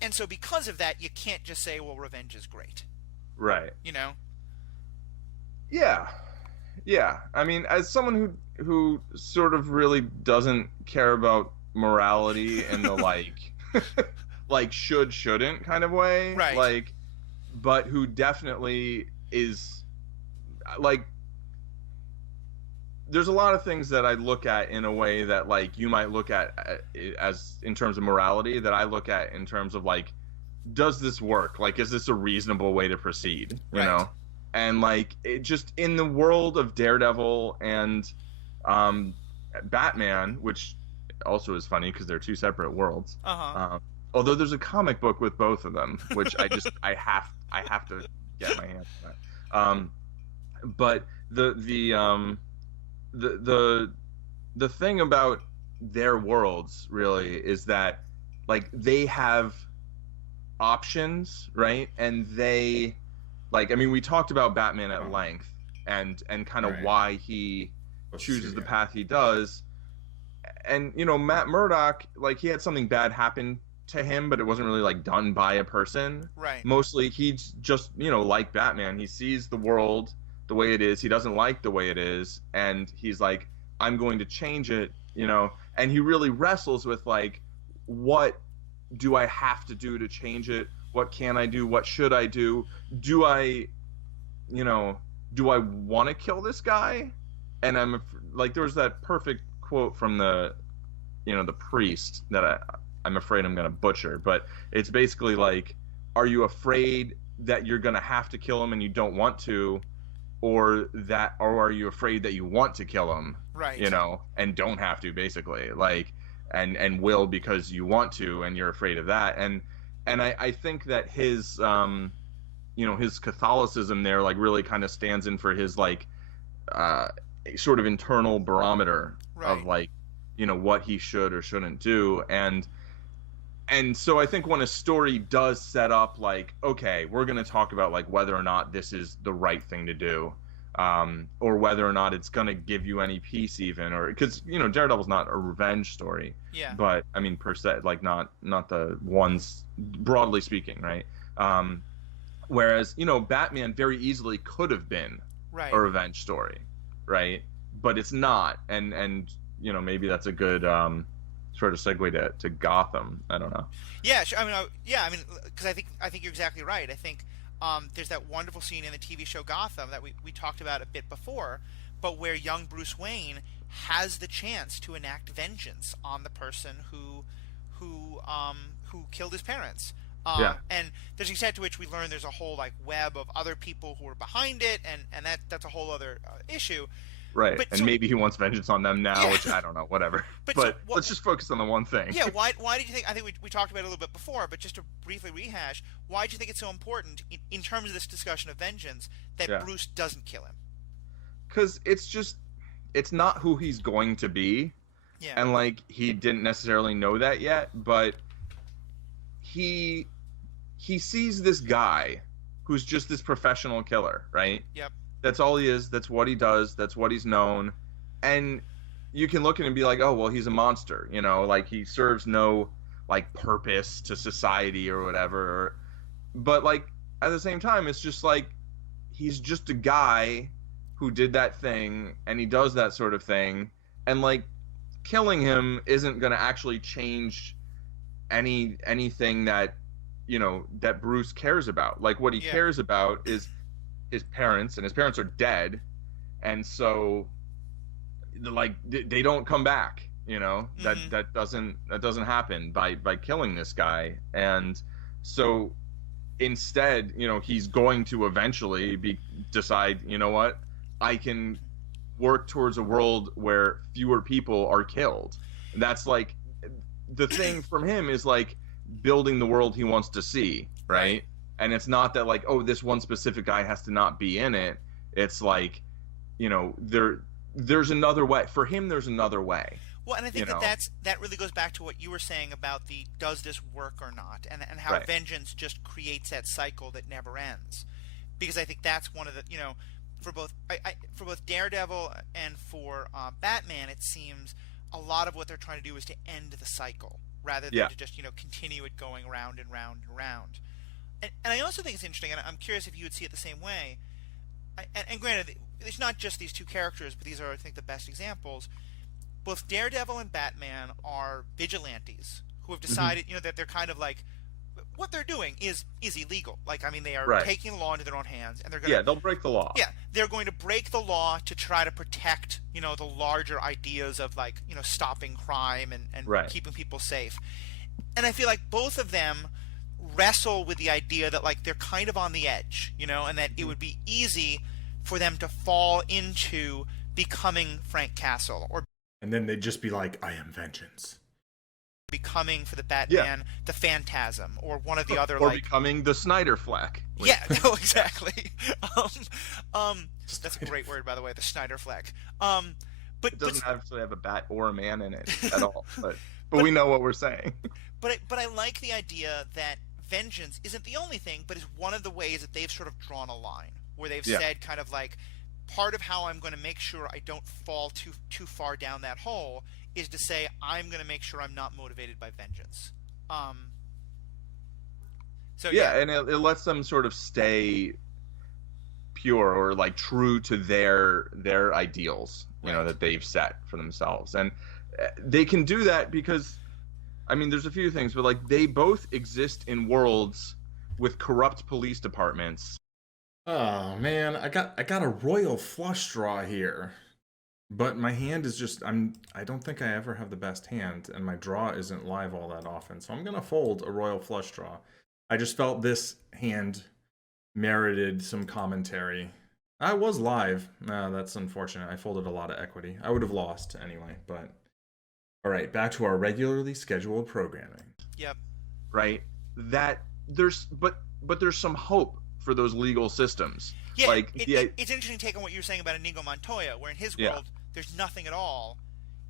And so because of that, you can't just say, well, revenge is great. Right. Yeah. Yeah. As someone who sort of really doesn't care about morality in the like shouldn't kind of way. Right. Like, but who definitely is, like, there's a lot of things that I look at in a way that, like, you might look at as in terms of morality, that I look at in terms of, like, does this work? Like, is this a reasonable way to proceed? You know? And, like, it just, in the world of Daredevil and Batman, which also is funny because they're two separate worlds. Although there's a comic book with both of them, which I have to get my hands on that. But the thing about their worlds really is that, like, they have options, right? And they, like, we talked about Batman at length and kind of why he chooses the path he does. And, Matt Murdock, like, he had something bad happen to him, but it wasn't really, like, done by a person. Right. Mostly he's just, like Batman. He sees the world the way it is. He doesn't like the way it is, and he's like, I'm going to change it, and he really wrestles with, like, what do I have to do to change it? What can I do? What should I do? Do I want to kill this guy? And I'm like, there was that perfect quote from the priest that I'm afraid I'm going to butcher, but it's basically like, are you afraid that you're gonna have to kill him and you don't want to, or are you afraid that you want to kill him, right? You know, and don't have to, basically, like, and will because you want to and you're afraid of that. And I think that his his Catholicism there, like, really kind of stands in for his, like, sort of internal barometer of, like, what he should or shouldn't do. And so I think when a story does set up, like, okay, we're going to talk about, like, whether or not this is the right thing to do, or whether or not it's going to give you any peace, even, or because, Daredevil's not a revenge story. Yeah. But I mean, per se, like, not the ones, broadly speaking, right? Whereas, Batman very easily could have been a revenge story, right? But it's not, and maybe that's a good sort of segue to Gotham. I don't know. Yeah, sure. I mean, because I think you're exactly right. I think there's that wonderful scene in the TV show Gotham that we talked about a bit before, but where young Bruce Wayne has the chance to enact vengeance on the person who killed his parents. And there's an extent to which we learn there's a whole, like, web of other people who are behind it, and that's a whole other issue. Right, and maybe he wants vengeance on them now, which I don't know, whatever. But let's just focus on the one thing. Yeah, why did you think, I think we talked about it a little bit before, but just to briefly rehash, why do you think it's so important, in terms of this discussion of vengeance, that Bruce doesn't kill him? Because it's not who he's going to be. Yeah. And, like, he didn't necessarily know that yet, but he sees this guy who's just this professional killer, right? Yep. That's all he is. That's what he does. That's what he's known. And you can look at him and be like, oh, well, he's a monster. Like, he serves no, like, purpose to society or whatever. But, like, at the same time, it's just like, he's just a guy who did that thing, and he does that sort of thing. And, like, killing him isn't going to actually change anything that, that Bruce cares about. Like, what he cares about is his parents, and his parents are dead, and so, like, they don't come back. That doesn't happen by killing this guy. And so instead, he's going to eventually decide, what, I can work towards a world where fewer people are killed. That's, like, the thing from him is, like, building the world he wants to see, right? And it's not that, like, oh, this one specific guy has to not be in it. It's like, there's another way. For him, there's another way. Well, and I think that really goes back to what you were saying about the does this work or not, and how vengeance just creates that cycle that never ends. Because I think that's one of the, for both Daredevil and for Batman, it seems a lot of what they're trying to do is to end the cycle rather than to just continue it going round and round and round. And I also think it's interesting, and I'm curious if you would see it the same way. And granted, it's not just these two characters, but these are, I think, the best examples. Both Daredevil and Batman are vigilantes who have decided, that they're kind of like, what they're doing is illegal. Like, I mean, they are taking the law into their own hands, and they're going to... Yeah, they'll break the law. Yeah, they're going to break the law to try to protect, the larger ideas of, like, stopping crime and keeping people safe. And I feel like both of them wrestle with the idea that, like, they're kind of on the edge, and that it would be easy for them to fall into becoming Frank Castle, and then they'd just be like, I am vengeance. Becoming, for the Batman, the Phantasm, or one of the other, or becoming the Snyder Flack. Yeah, no, exactly. That's a great word, by the way, the Snyder Flack. But it doesn't actually have a bat or a man in it at all, but we know what we're saying. But I like the idea that vengeance isn't the only thing, but is one of the ways that they've sort of drawn a line, where they've said kind of like, part of how I'm going to make sure I don't fall too far down that hole is to say I'm going to make sure I'm not motivated by vengeance. And it lets them sort of stay pure, or, like, true to their ideals, that they've set for themselves. And they can do that because, I mean, there's a few things, but, like, they both exist in worlds with corrupt police departments. Oh man, I got a royal flush draw here, but my hand is just, I don't think I ever have the best hand, and my draw isn't live all that often, so I'm gonna fold a royal flush draw. I just felt this hand merited some commentary. I was live. That's unfortunate. I folded a lot of equity. I would have lost anyway, but all right, back to our regularly scheduled programming. Yep. Right? That there's some hope for those legal systems. Yeah, like it's an interesting take on what you were saying about Inigo Montoya, where in his world there's nothing at all.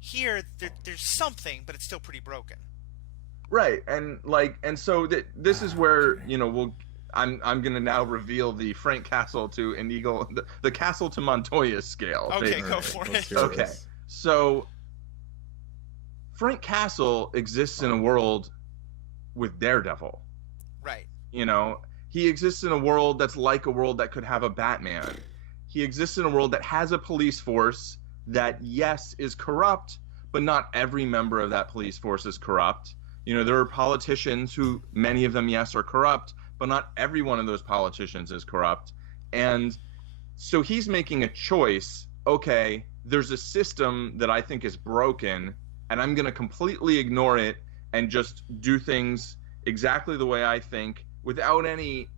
Here there's something, but it's still pretty broken. Right, and so this is where I'm gonna now reveal the Frank Castle to Inigo, the Castle to Montoya scale. Okay, go for it. Okay, so Frank Castle exists in a world with Daredevil. Right. He exists in a world that's like a world that could have a Batman. He exists in a world that has a police force that, yes, is corrupt, but not every member of that police force is corrupt. There are politicians who, many of them, yes, are corrupt, but not every one of those politicians is corrupt. And so he's making a choice. Okay, there's a system that I think is broken, and I'm going to completely ignore it and just do things exactly the way I think, without any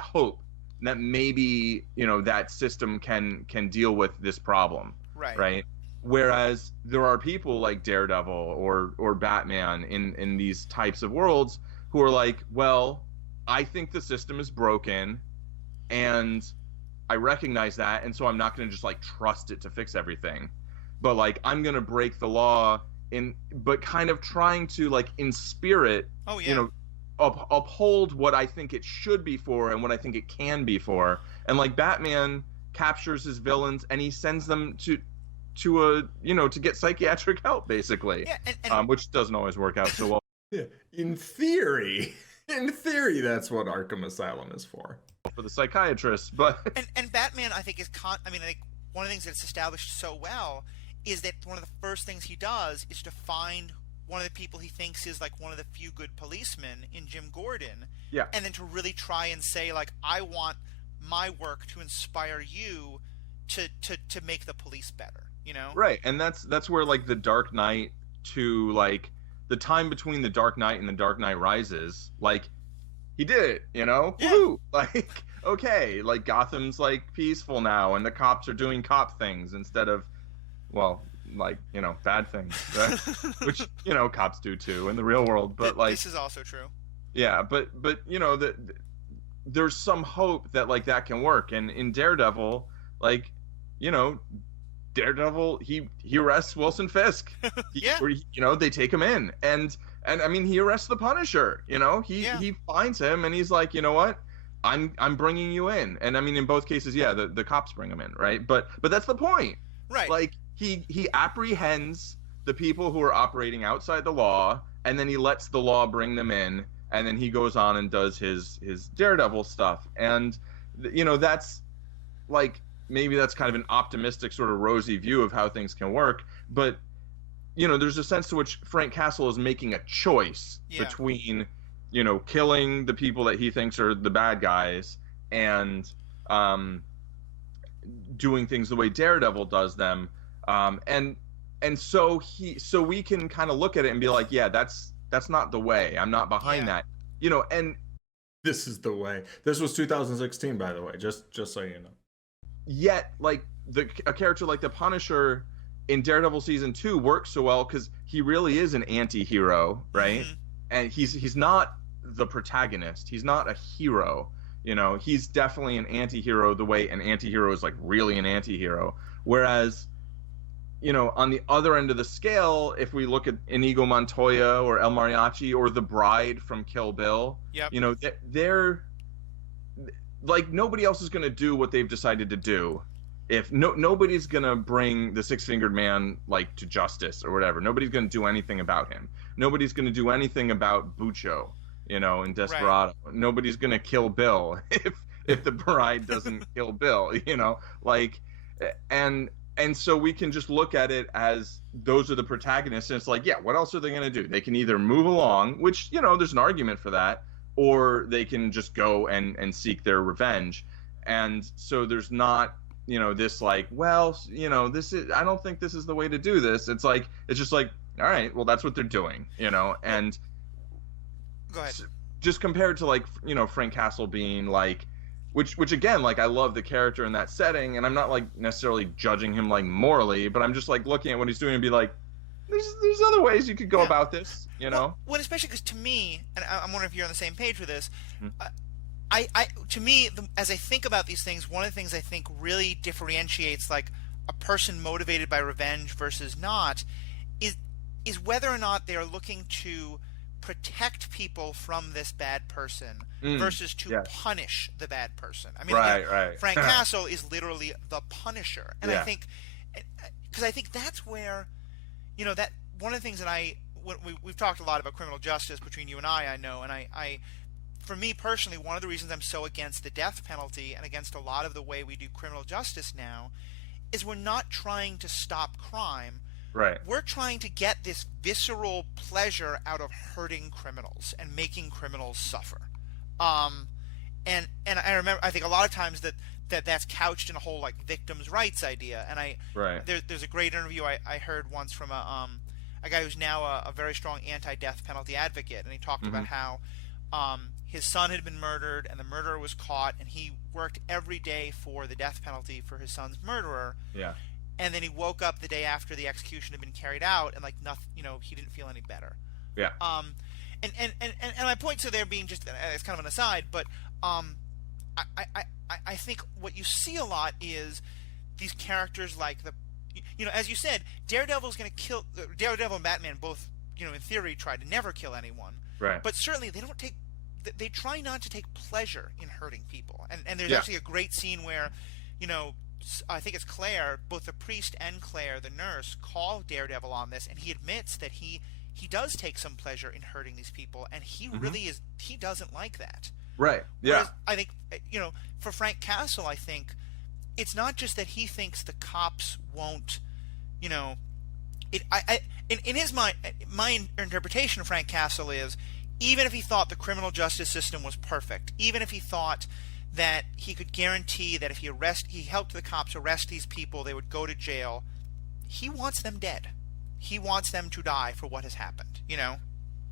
hope that maybe that system can deal with this problem. Right. Whereas there are people like Daredevil or Batman in these types of worlds who are like, well, I think the system is broken, and I recognize that, and so I'm not going to just trust it to fix everything, but I'm going to break the law but kind of trying to in spirit, uphold what I think it should be for and what I think it can be for. And Batman captures his villains and he sends them to get psychiatric help, basically. Yeah, which doesn't always work out so well. Yeah, in theory, that's what Arkham Asylum is for the psychiatrists. But and Batman, I think, I think one of the things that's established so well is that one of the first things he does is to find one of the people he thinks is one of the few good policemen in Jim Gordon. Yeah. And then to really try and say I want my work to inspire you to make the police better, Right. And that's where the Dark Knight to the time between the Dark Knight and the Dark Knight Rises, he did it, Yeah. Woo! Okay, Gotham's peaceful now and the cops are doing cop things instead of bad things, which cops do too in the real world. But this is also true. Yeah, but there's some hope that that can work. And in Daredevil, Daredevil he arrests Wilson Fisk. They take him in, and I mean he arrests the Punisher. He finds him and he's like, you know what? I'm bringing you in. And I mean in both cases, the cops bring him in, right? But that's the point. Right. He apprehends the people who are operating outside the law, and then he lets the law bring them in, and then he goes on and does his Daredevil stuff. And that's maybe that's kind of an optimistic sort of rosy view of how things can work, but there's a sense to which Frank Castle is making a choice between killing the people that he thinks are the bad guys and doing things the way Daredevil does them. And so we can kind of look at it and be like, yeah, that's not the way. I'm not behind that. And this is the way. This was 2016, by the way, just so you know. Yet, a character like the Punisher in Daredevil season 2 works so well because he really is an anti-hero, right? Mm-hmm. And he's not the protagonist. He's not a hero. He's definitely an anti-hero the way an anti-hero is really an anti-hero. Whereas, on the other end of the scale, if we look at Inigo Montoya or El Mariachi or the Bride from Kill Bill, they're nobody else is going to do what they've decided to do. If nobody's going to bring the Six-Fingered Man to justice or whatever. Nobody's going to do anything about him. Nobody's going to do anything about Bucho, in Desperado. Right. Nobody's going to kill Bill if the Bride doesn't kill Bill, and so we can just look at it as those are the protagonists, and it's what else are they going to do? They can either move along, which, there's an argument for that, or they can just go and seek their revenge. And so there's not, this this is, I don't think this is the way to do this. It's just all right, well, that's what they're doing, and go ahead. Just compared to Frank Castle being which again, like, I love the character in that setting, and I'm not like necessarily judging him like morally, but I'm just like looking at what he's doing and be like, there's other ways you could go about this, you know? Well, especially because to me, and I'm wondering if you're on the same page with this, to me, as I think about these things, one of the things I think really differentiates like a person motivated by revenge versus not is whether or not they are looking to protect people from this bad person versus to punish the bad person. I mean, right. Frank Castle is literally the Punisher, and I think, because I think that's where, you know, that one of the things that we've talked a lot about criminal justice between you and I know, and I for me personally, one of the reasons I'm so against the death penalty and against a lot of the way we do criminal justice now is we're not trying to stop crime. Right. We're trying to get this visceral pleasure out of hurting criminals and making criminals suffer. And I remember, I think a lot of times that's couched in a whole like victims' rights idea. And there's a great interview I heard once from a guy who's now a very strong anti-death penalty advocate, and he talked about how his son had been murdered and the murderer was caught, and he worked every day for the death penalty for his son's murderer. Yeah. And then he woke up the day after the execution had been carried out, and like nothing, you know, he didn't feel any better. Yeah. And my point to there being just as kind of an aside, but I think what you see a lot is these characters like you know, as you said, Daredevil's going to kill. Daredevil and Batman both, you know, in theory, try to never kill anyone. Right. But certainly they try not to take pleasure in hurting people. And there's actually a great scene where, you know, I think it's Claire, both the priest and Claire, the nurse, call Daredevil on this, and he admits that he does take some pleasure in hurting these people, and he really he doesn't like that. Right. Yeah. Whereas I think, you know, for Frank Castle, I think it's not just that he thinks the cops won't, you know, in his mind, my interpretation of Frank Castle is, even if he thought the criminal justice system was perfect, even if he thought that he could guarantee that if he helped the cops arrest these people, they would go to jail, he wants them dead. He wants them to die for what has happened, you know?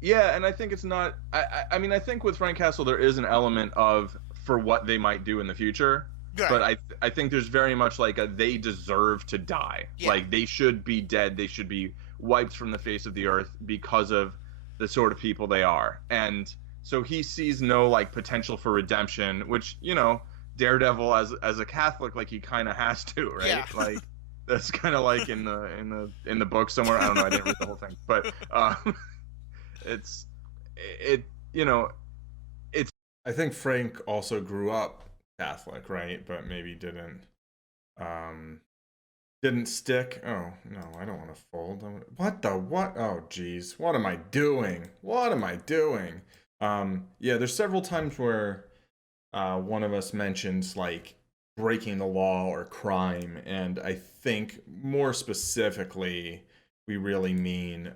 Yeah, and I think it's not... I mean, I think with Frank Castle there is an element of for what they might do in the future, right. But I think there's very much like they deserve to die. Yeah. Like, they should be dead. They should be wiped from the face of the earth because of the sort of people they are. And so he sees no like potential for redemption, which, you know, Daredevil as a Catholic, like, he kind of has to, right? Yeah. Like, that's kind of like in the book somewhere. I don't know. I didn't read the whole thing, but you know, it's. I think Frank also grew up Catholic, right? But maybe didn't stick. Oh no, I don't want to fold. What? Oh geez, what am I doing? Yeah, there's several times where one of us mentions like breaking the law or crime, and I think more specifically we really mean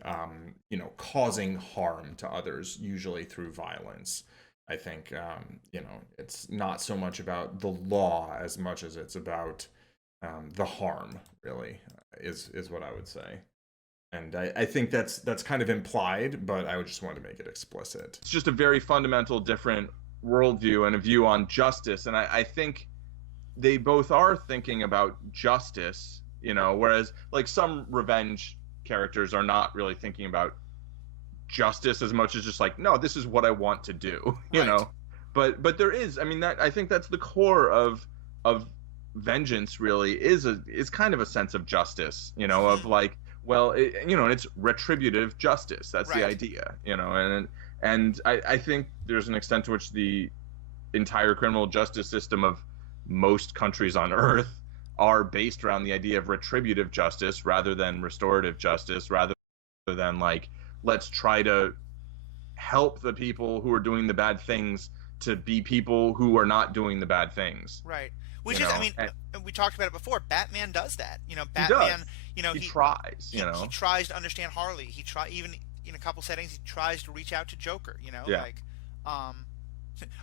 you know, causing harm to others, usually through violence. I think you know, it's not so much about the law as much as it's about the harm, really, is what I would say. And I think that's kind of implied, but I would just want to make it explicit. It's just a very fundamental different worldview and a view on justice. And I think they both are thinking about justice, you know, whereas like some revenge characters are not really thinking about justice as much as just like, no, this is what I want to do, you know. But there is, I mean, that I think that's the core of vengeance, really, is kind of a sense of justice, you know, of like, well, you know, and it's retributive justice. That's the idea, you know, and I think there's an extent to which the entire criminal justice system of most countries on earth are based around the idea of retributive justice rather than restorative justice, rather than like, let's try to help the people who are doing the bad things to be people who are not doing the bad things. Right. Which is, I mean, we talked about it before. Batman does that. You know, Batman, you know, he tries, you know. He tries to understand Harley. He even in a couple settings, he tries to reach out to Joker, you know, like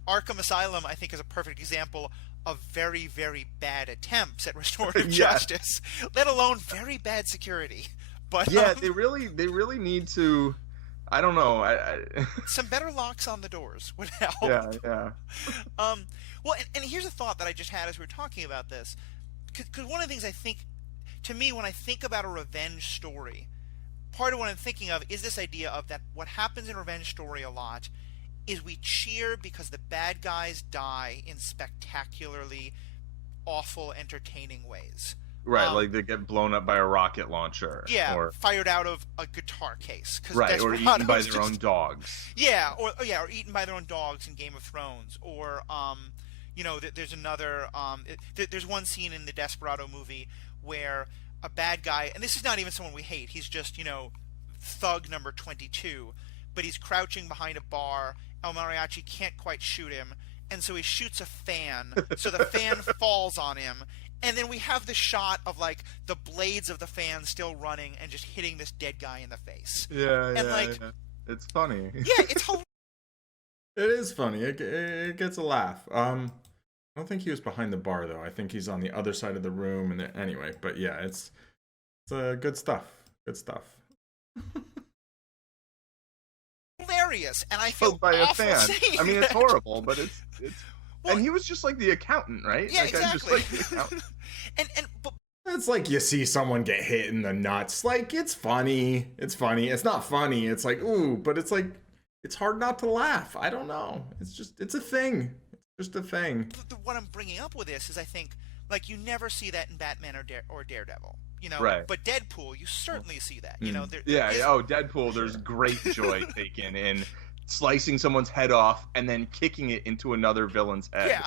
Arkham Asylum, I think, is a perfect example of very, very bad attempts at restorative justice, let alone very bad security. But they really need to, I don't know, some better locks on the doors would help. Yeah. Well, and here's a thought that I just had as we were talking about this. Because one of the things I think, to me, when I think about a revenge story, part of what I'm thinking of is this idea of that what happens in revenge story a lot is we cheer because the bad guys die in spectacularly awful, entertaining ways. Right, like they get blown up by a rocket launcher. Yeah, or fired out of a guitar case. Right, or eaten by their own dogs. Yeah, or eaten by their own dogs in Game of Thrones. Or, there's another... there's one scene in the Desperado movie where a bad guy... And this is not even someone we hate. He's just, thug number 22. But he's crouching behind a bar. El Mariachi can't quite shoot him. And so he shoots a fan. So the fan falls on him. And then we have the shot of, like, the blades of the fan still running and just hitting this dead guy in the face. Yeah, yeah. It's funny. Yeah, it's hilarious. It is funny. It gets a laugh. I don't think he was behind the bar, though. I think he's on the other side of the room. And anyway, but yeah, it's good stuff. Good stuff. Hilarious, and I feel by awful a fan. saying I mean, it's horrible, but it's well, and he was just like the accountant, right? Yeah, like, exactly. Just like the accountant. but it's like you see someone get hit in the nuts. Like, it's funny. It's funny. It's not funny. It's like, ooh, but it's like, it's hard not to laugh. I don't know. It's a thing. It's just a thing. What I'm bringing up with this is I think, like, you never see that in Batman or Daredevil. Right. But Deadpool, you certainly see that. Deadpool, there's great joy taken in slicing someone's head off and then kicking it into another villain's head. Yeah.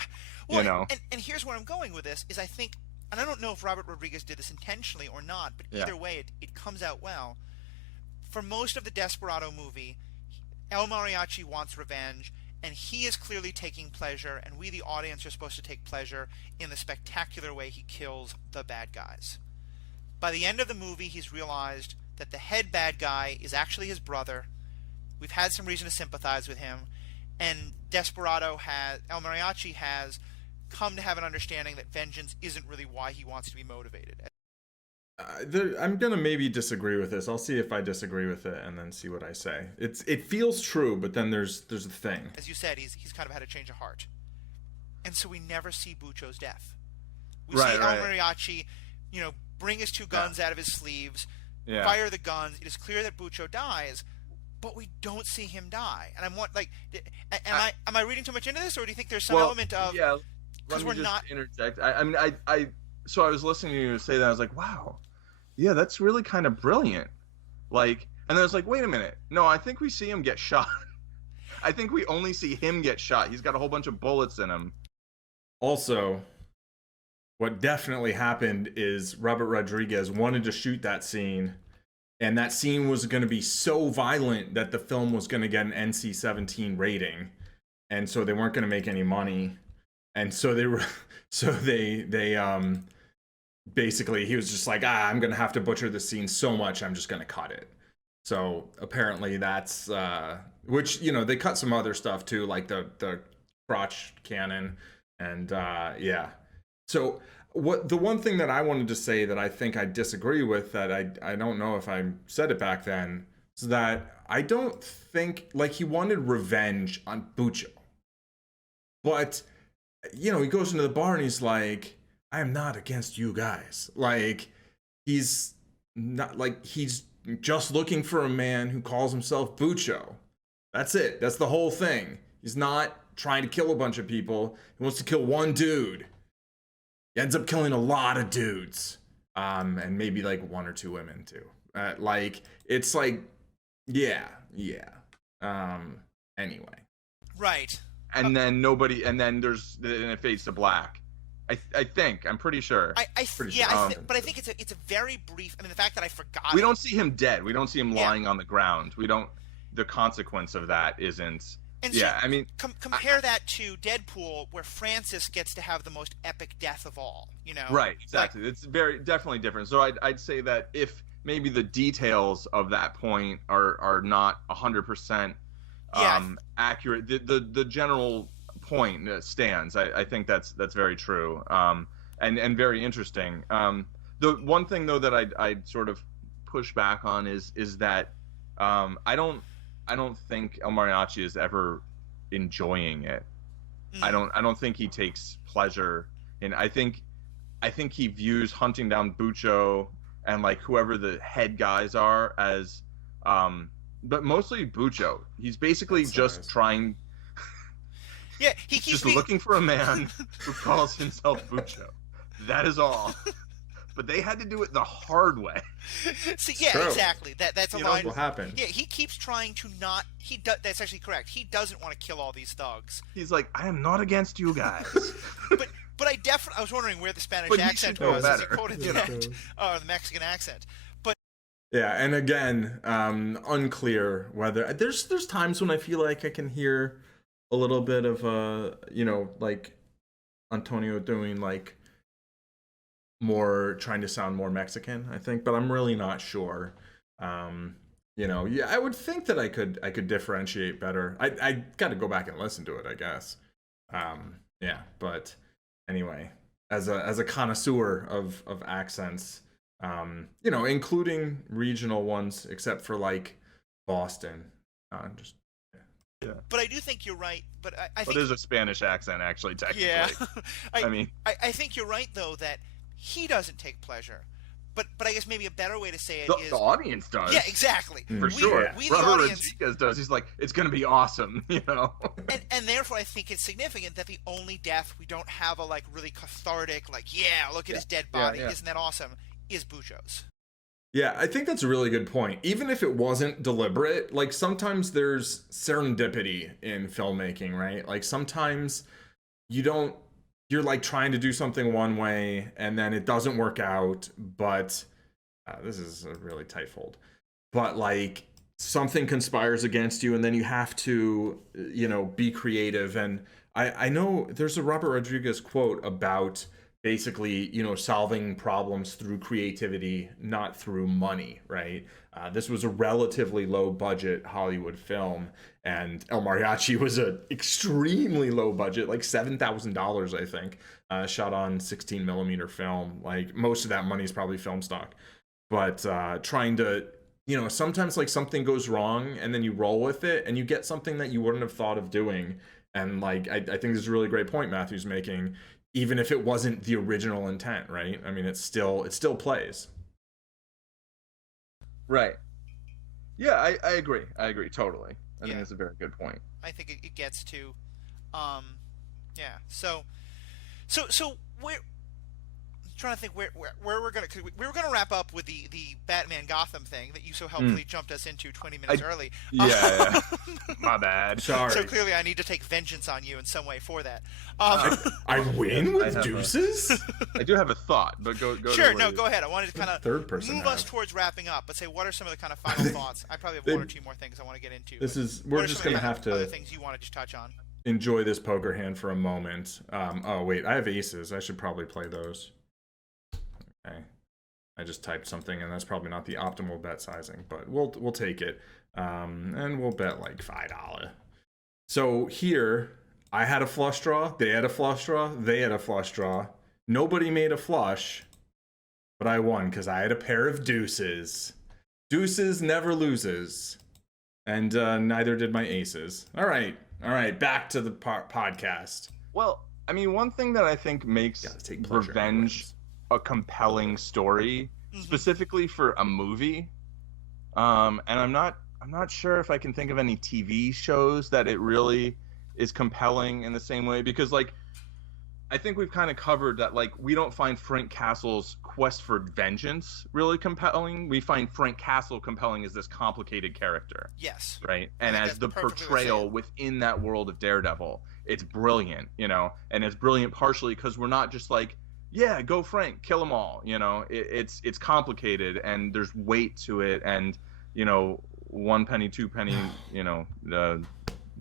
Well, and here's where I'm going with this, is I think, and I don't know if Robert Rodriguez did this intentionally or not, but either way, it comes out well. For most of the Desperado movie, El Mariachi wants revenge, and he is clearly taking pleasure, and we, the audience, are supposed to take pleasure in the spectacular way he kills the bad guys. By the end of the movie, he's realized that the head bad guy is actually his brother. We've had some reason to sympathize with him. And El Mariachi has come to have an understanding that vengeance isn't really why he wants to be motivated. I'm going to maybe disagree with this. I'll see if I disagree with it and then see what I say. It feels true, but then there's a thing. As you said, he's kind of had a change of heart. And so we never see Bucho's death. We see El Mariachi, bring his two guns out of his sleeves, fire the guns. It is clear that Bucho dies, but we don't see him die. And I'm am I reading too much into this, or do you think there's some element of because we're not interject? So I was listening to you say that, I was like, wow, yeah, that's really kind of brilliant. Like, and then I was like, wait a minute, no, I think we see him get shot. I think we only see him get shot. He's got a whole bunch of bullets in him. Also, what definitely happened is Robert Rodriguez wanted to shoot that scene, and that scene was going to be so violent that the film was going to get an NC-17 rating, and so they weren't going to make any money, and so they basically, he was just like, I'm going to have to butcher the scene so much, I'm just going to cut it. So apparently that's which, they cut some other stuff too, like the crotch cannon, and So the one thing that I wanted to say that I think I disagree with, that I don't know if I said it back then, is that I don't think, like, he wanted revenge on Bucho. But, he goes into the bar and he's like, I am not against you guys. Like, he's not, like, he's just looking for a man who calls himself Bucho. That's it. That's the whole thing. He's not trying to kill a bunch of people. He wants to kill one dude. He ends up killing a lot of dudes, and maybe like one or two women too. It's like, anyway. Right. And then it fades to black. I'm pretty sure. But I think it's a very brief. I mean, the fact that I forgot. We don't see him dead. We don't see him lying on the ground. We don't. The consequence of that isn't. And compare that to Deadpool, where Francis gets to have the most epic death of all. Right, exactly. It's definitely different. So I'd say that if maybe the details of that point are not 100% accurate, the general point stands. I think that's very true, and very interesting. The one thing though that I'd sort of push back on is that I don't think El Mariachi is ever enjoying it. I don't think he takes pleasure in. I think he views hunting down Bucho and like whoever the head guys are as, but mostly Bucho. He's basically just trying. Yeah, he keeps just looking for a man who calls himself Bucho. That is all. But they had to do it the hard way. See, yeah, exactly. That's a line. What happened? Yeah, he keeps trying to not. That's actually correct. He doesn't want to kill all these thugs. He's like, I am not against you guys. But I was wondering where the Spanish accent was as he quoted that, the Mexican accent. But yeah, and again, unclear whether there's times when I feel like I can hear a little bit of like Antonio doing like more, trying to sound more Mexican, I think, but I'm really not sure. Yeah, I would think that I could differentiate better. I got to go back and listen to it, I guess. Yeah, but anyway, as a connoisseur of accents, including regional ones, except for like Boston, yeah. But I do think you're right. But I think there's a Spanish accent actually, technically. Yeah, I think you're right though that he doesn't take pleasure. But I guess maybe a better way to say it is the audience does. Yeah, exactly. For sure. We Robert the audience Rodriguez does. He's like, it's going to be awesome, And therefore, I think it's significant that the only death we don't have a like really cathartic, like look at his dead body, isn't that awesome? Is Bucho's. Yeah, I think that's a really good point. Even if it wasn't deliberate, like sometimes there's serendipity in filmmaking, right? Like sometimes you're like trying to do something one way and then it doesn't work out, but this is a really tight fold. But like something conspires against you and then you have to, be creative. And I know there's a Robert Rodriguez quote about basically, solving problems through creativity, not through money, right? This was a relatively low budget Hollywood film, and El Mariachi was a extremely low budget, like $7,000, I think, shot on 16 millimeter film. Like most of that money is probably film stock, but trying to, sometimes like something goes wrong and then you roll with it and you get something that you wouldn't have thought of doing. And like, I think this is a really great point Matthew's making. Even if it wasn't the original intent, right? I mean, it still plays. Right. Yeah, I agree. I agree totally. I think that's a very good point. I think it gets to, yeah. So we're trying to think where we're gonna. Cause we were gonna wrap up with the Batman Gotham thing that you so helpfully jumped us into 20 minutes early. Yeah. My bad. Sorry. So clearly, I need to take vengeance on you in some way for that. I win with deuces. I do have a thought, but go. Sure, no, go ahead. I wanted to kind of third person move us towards wrapping up. But say, what are some of the kind of final thoughts? I probably have one or two more things I want to get into. We're just gonna have to. Other things you wanted to touch on. Enjoy this poker hand for a moment. Oh wait, I have aces. I should probably play those. Okay. I just typed something and that's probably not the optimal bet sizing, but we'll take it. And we'll bet like $5. So here, I had a flush draw, they had a flush draw, they had a flush draw. Nobody made a flush, but I won because I had a pair of deuces. Deuces never loses. And neither did my aces. All right, back to the podcast. Well, I mean, one thing that I think makes revenge a compelling story, specifically for a movie, and I'm not sure if I can think of any TV shows that it really is compelling in the same way, because like I think we've kind of covered that like we don't find Frank Castle's quest for vengeance really compelling. We find Frank Castle compelling as this complicated character. Yes. Right? And as the portrayal within that world of Daredevil, it's brilliant, and it's brilliant partially because we're not just like, yeah, go Frank, kill them all. It's complicated and there's weight to it, and one penny, two penny,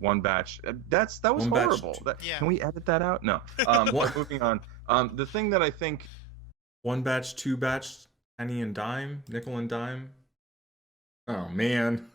one batch. That was horrible. Can we edit that out? No. Moving on. The thing that I think, one batch, two batch, penny and dime, nickel and dime. Oh man.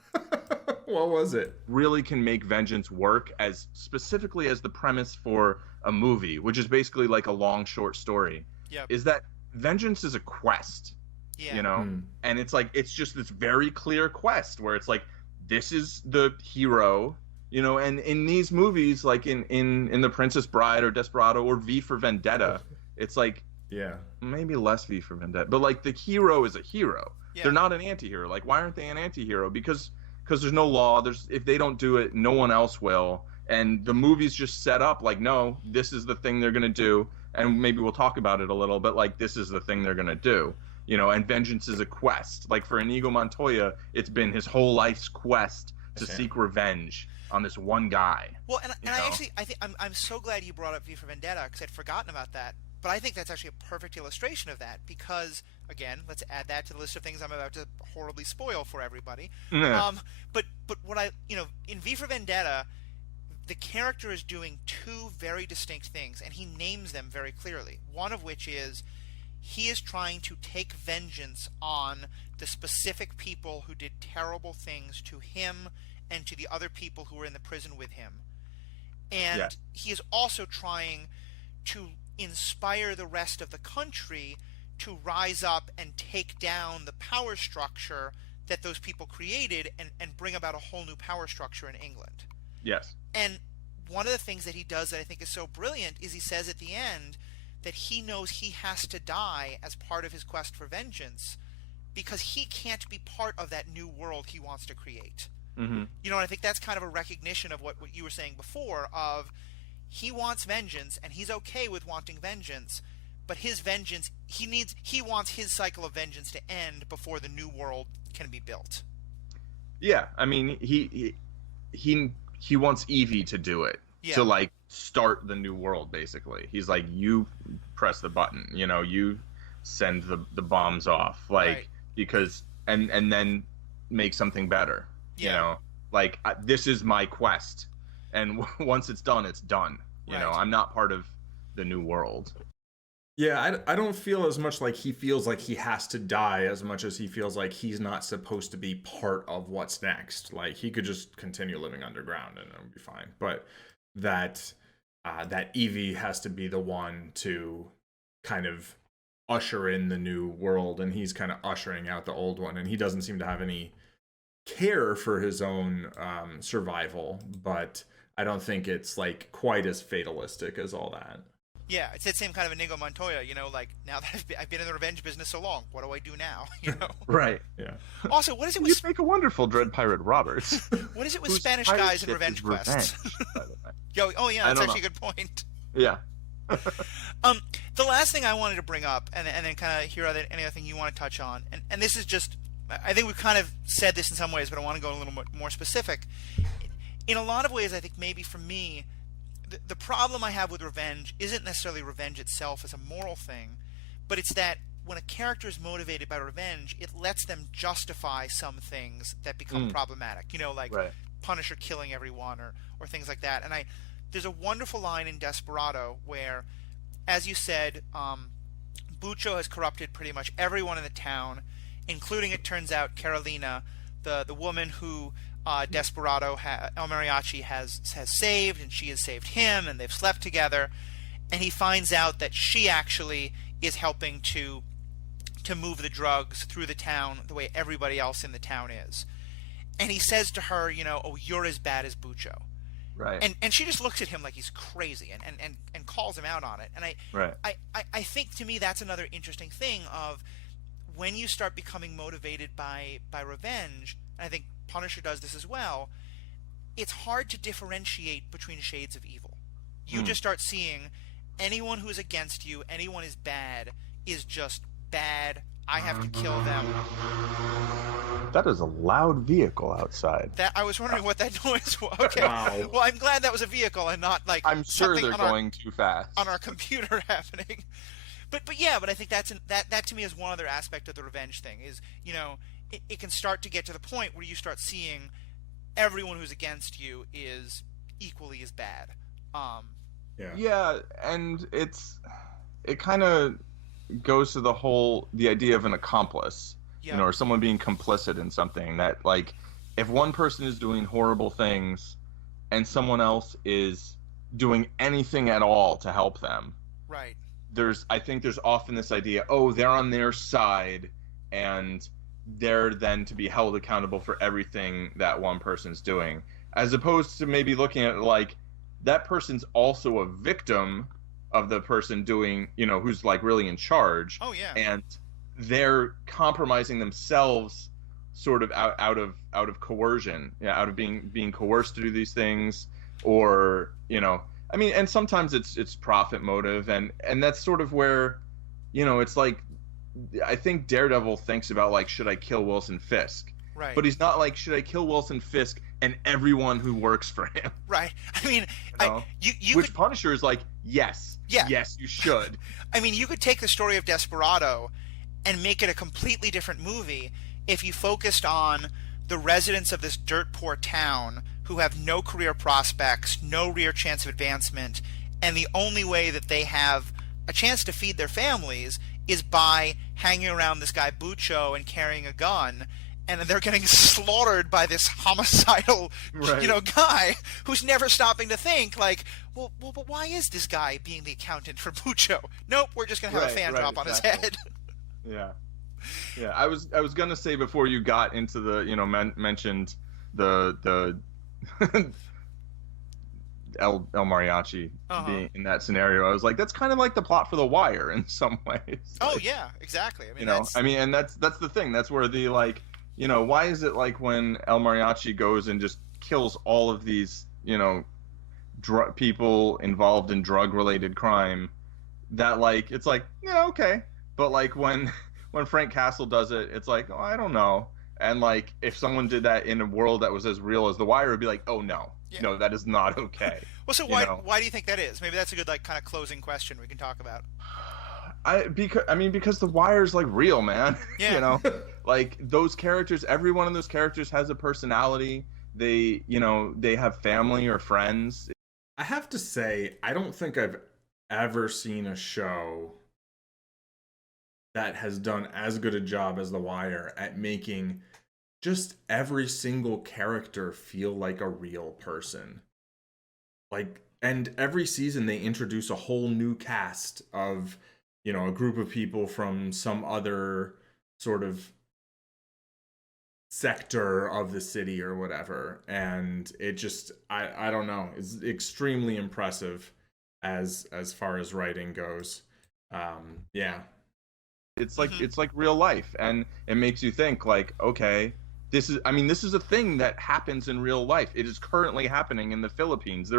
What was it? Really can make vengeance work as specifically as the premise for a movie, which is basically like a long short story. Yep. Is that vengeance is a quest. Yeah. And it's like it's just this very clear quest where it's like this is the hero You know, and in these movies, like in The Princess Bride or Desperado or V for Vendetta, it's like, yeah, maybe less V for Vendetta, but like the hero is a hero. Yeah. They're not an anti-hero. Like, why aren't they an anti-hero? Because there's no law. If they don't do it, no one else will. And the movie's just set up like, no, this is the thing they're gonna do, and maybe we'll talk about it a little, but like, this is the thing they're gonna do. You know, and vengeance is a quest. Like for Inigo Montoya, it's been his whole life's quest to seek revenge on this one guy. Well, and I think I'm so glad you brought up V for Vendetta, because I'd forgotten about that. But I think that's actually a perfect illustration of that, because again, let's add that to the list of things I'm about to horribly spoil for everybody. Yeah. But what in V for Vendetta, the character is doing two very distinct things, and he names them very clearly. One of which is he is trying to take vengeance on the specific people who did terrible things to him and to the other people who were in the prison with him. And he is also trying to inspire the rest of the country to rise up and take down the power structure that those people created, and bring about a whole new power structure in England. Yes. And one of the things that he does that I think is so brilliant is he says at the end that he knows he has to die as part of his quest for vengeance, because he can't be part of that new world he wants to create. Mm-hmm. You know, and I think that's kind of a recognition of what you were saying before, of he wants vengeance, and he's okay with wanting vengeance, but his vengeance, he wants his cycle of vengeance to end before the new world can be built. Yeah, I mean, he wants Evie to do it. Yeah. To like start the new world, basically. He's like, you press the button, you know, you send the bombs off, like, right. Because and then make something better. You know, like, this is my quest, and once it's done, it's done. You know, I'm not part of the new world. Yeah, I don't feel as much like he feels like he has to die as much as he feels like he's not supposed to be part of what's next. Like, he could just continue living underground and it would be fine. But that Evie has to be the one to kind of usher in the new world, and he's kind of ushering out the old one, and he doesn't seem to have any care for his own survival, but I don't think it's like quite as fatalistic as all that. Yeah, it's that same kind of Inigo Montoya, you know, like, now that I've been in the revenge business so long, what do I do now? You know? Right. Yeah. Also, what is it with... You make a wonderful Dread Pirate Roberts. What is it with Spanish guys and revenge quests? Oh, yeah, that's actually a good point. Yeah. The last thing I wanted to bring up, and then kind of hear any other thing you want to touch on, and this is just, I think we've kind of said this in some ways, but I want to go a little more specific. In a lot of ways, I think maybe for me, the problem I have with revenge isn't necessarily revenge itself as a moral thing, but it's that when a character is motivated by revenge, it lets them justify some things that become problematic. You know, like Punisher killing everyone or things like that. And there's a wonderful line in Desperado where, as you said, Bucho has corrupted pretty much everyone in the town, including, it turns out, Carolina, the woman who Desperado, El Mariachi has saved, and she has saved him, and they've slept together, and he finds out that she actually is helping to move the drugs through the town the way everybody else in the town is. And he says to her, you know, oh, you're as bad as Bucho. Right. And she just looks at him like he's crazy and calls him out on it. And I think, to me, that's another interesting thing of when you start becoming motivated by revenge, and I think Punisher does this as well, it's hard to differentiate between shades of evil. You just start seeing anyone who is against you, anyone is bad, is just bad. I have to kill them. That is a loud vehicle outside. I was wondering what that noise was. Okay. Wow. Well, I'm glad that was a vehicle and not like I'm sure they're going too fast on our computer happening. But yeah, but I think that to me is one other aspect of the revenge thing is, you know, it can start to get to the point where you start seeing everyone who's against you is equally as bad. Yeah, and it kind of goes to the idea of an accomplice, you know, or someone being complicit in something, that like if one person is doing horrible things and someone else is doing anything at all to help them. Right. I think there's often this idea, oh, they're on their side and they're then to be held accountable for everything that one person's doing. as opposed to maybe looking at like that person's also a victim of the person doing, who's like really in charge. Oh yeah. And they're compromising themselves sort of out of coercion, out of being coerced to do these things, or I mean, and sometimes it's profit motive, and that's sort of where, it's like, I think Daredevil thinks about like, should I kill Wilson Fisk? Right. But he's not like, should I kill Wilson Fisk and everyone who works for him? Right. I mean, which could, Punisher is like, yes, you should. I mean, you could take the story of Desperado and make it a completely different movie if you focused on the residents of this dirt poor town who have no career prospects, no real chance of advancement, and the only way that they have a chance to feed their families is by hanging around this guy Bucho and carrying a gun, and they're getting slaughtered by this homicidal, guy who's never stopping to think, like, well, but why is this guy being the accountant for Bucho? Nope, we're just gonna have a fan drop on his head. Yeah. I was gonna say, before you got into the mentioned the El Mariachi being in that scenario, I was like, that's kind of like the plot for The Wire in some ways. Oh yeah, exactly. I mean, and that's the thing. That's where the like, why is it like when El Mariachi goes and just kills all of these people involved in drug related crime, that like, it's like, yeah, okay, but like when Frank Castle does it, it's like, oh, I don't know. And like, if someone did that in a world that was as real as The Wire, it would be like, oh no, no, that is not okay. Well, so why do you think that is? Maybe that's a good like kind of closing question we can talk about. Because The Wire is like real, man. Yeah. Like those characters, every one of those characters has a personality. They have family or friends. I have to say, I don't think I've ever seen a show that has done as good a job as The Wire at making just every single character feel like a real person. Like, and every season they introduce a whole new cast of, a group of people from some other sort of sector of the city or whatever. And it just, I don't know, it's extremely impressive as far as writing goes. Yeah. It's like it's like real life, and it makes you think like, okay, this is a thing that happens in real life. It is currently happening in the Philippines.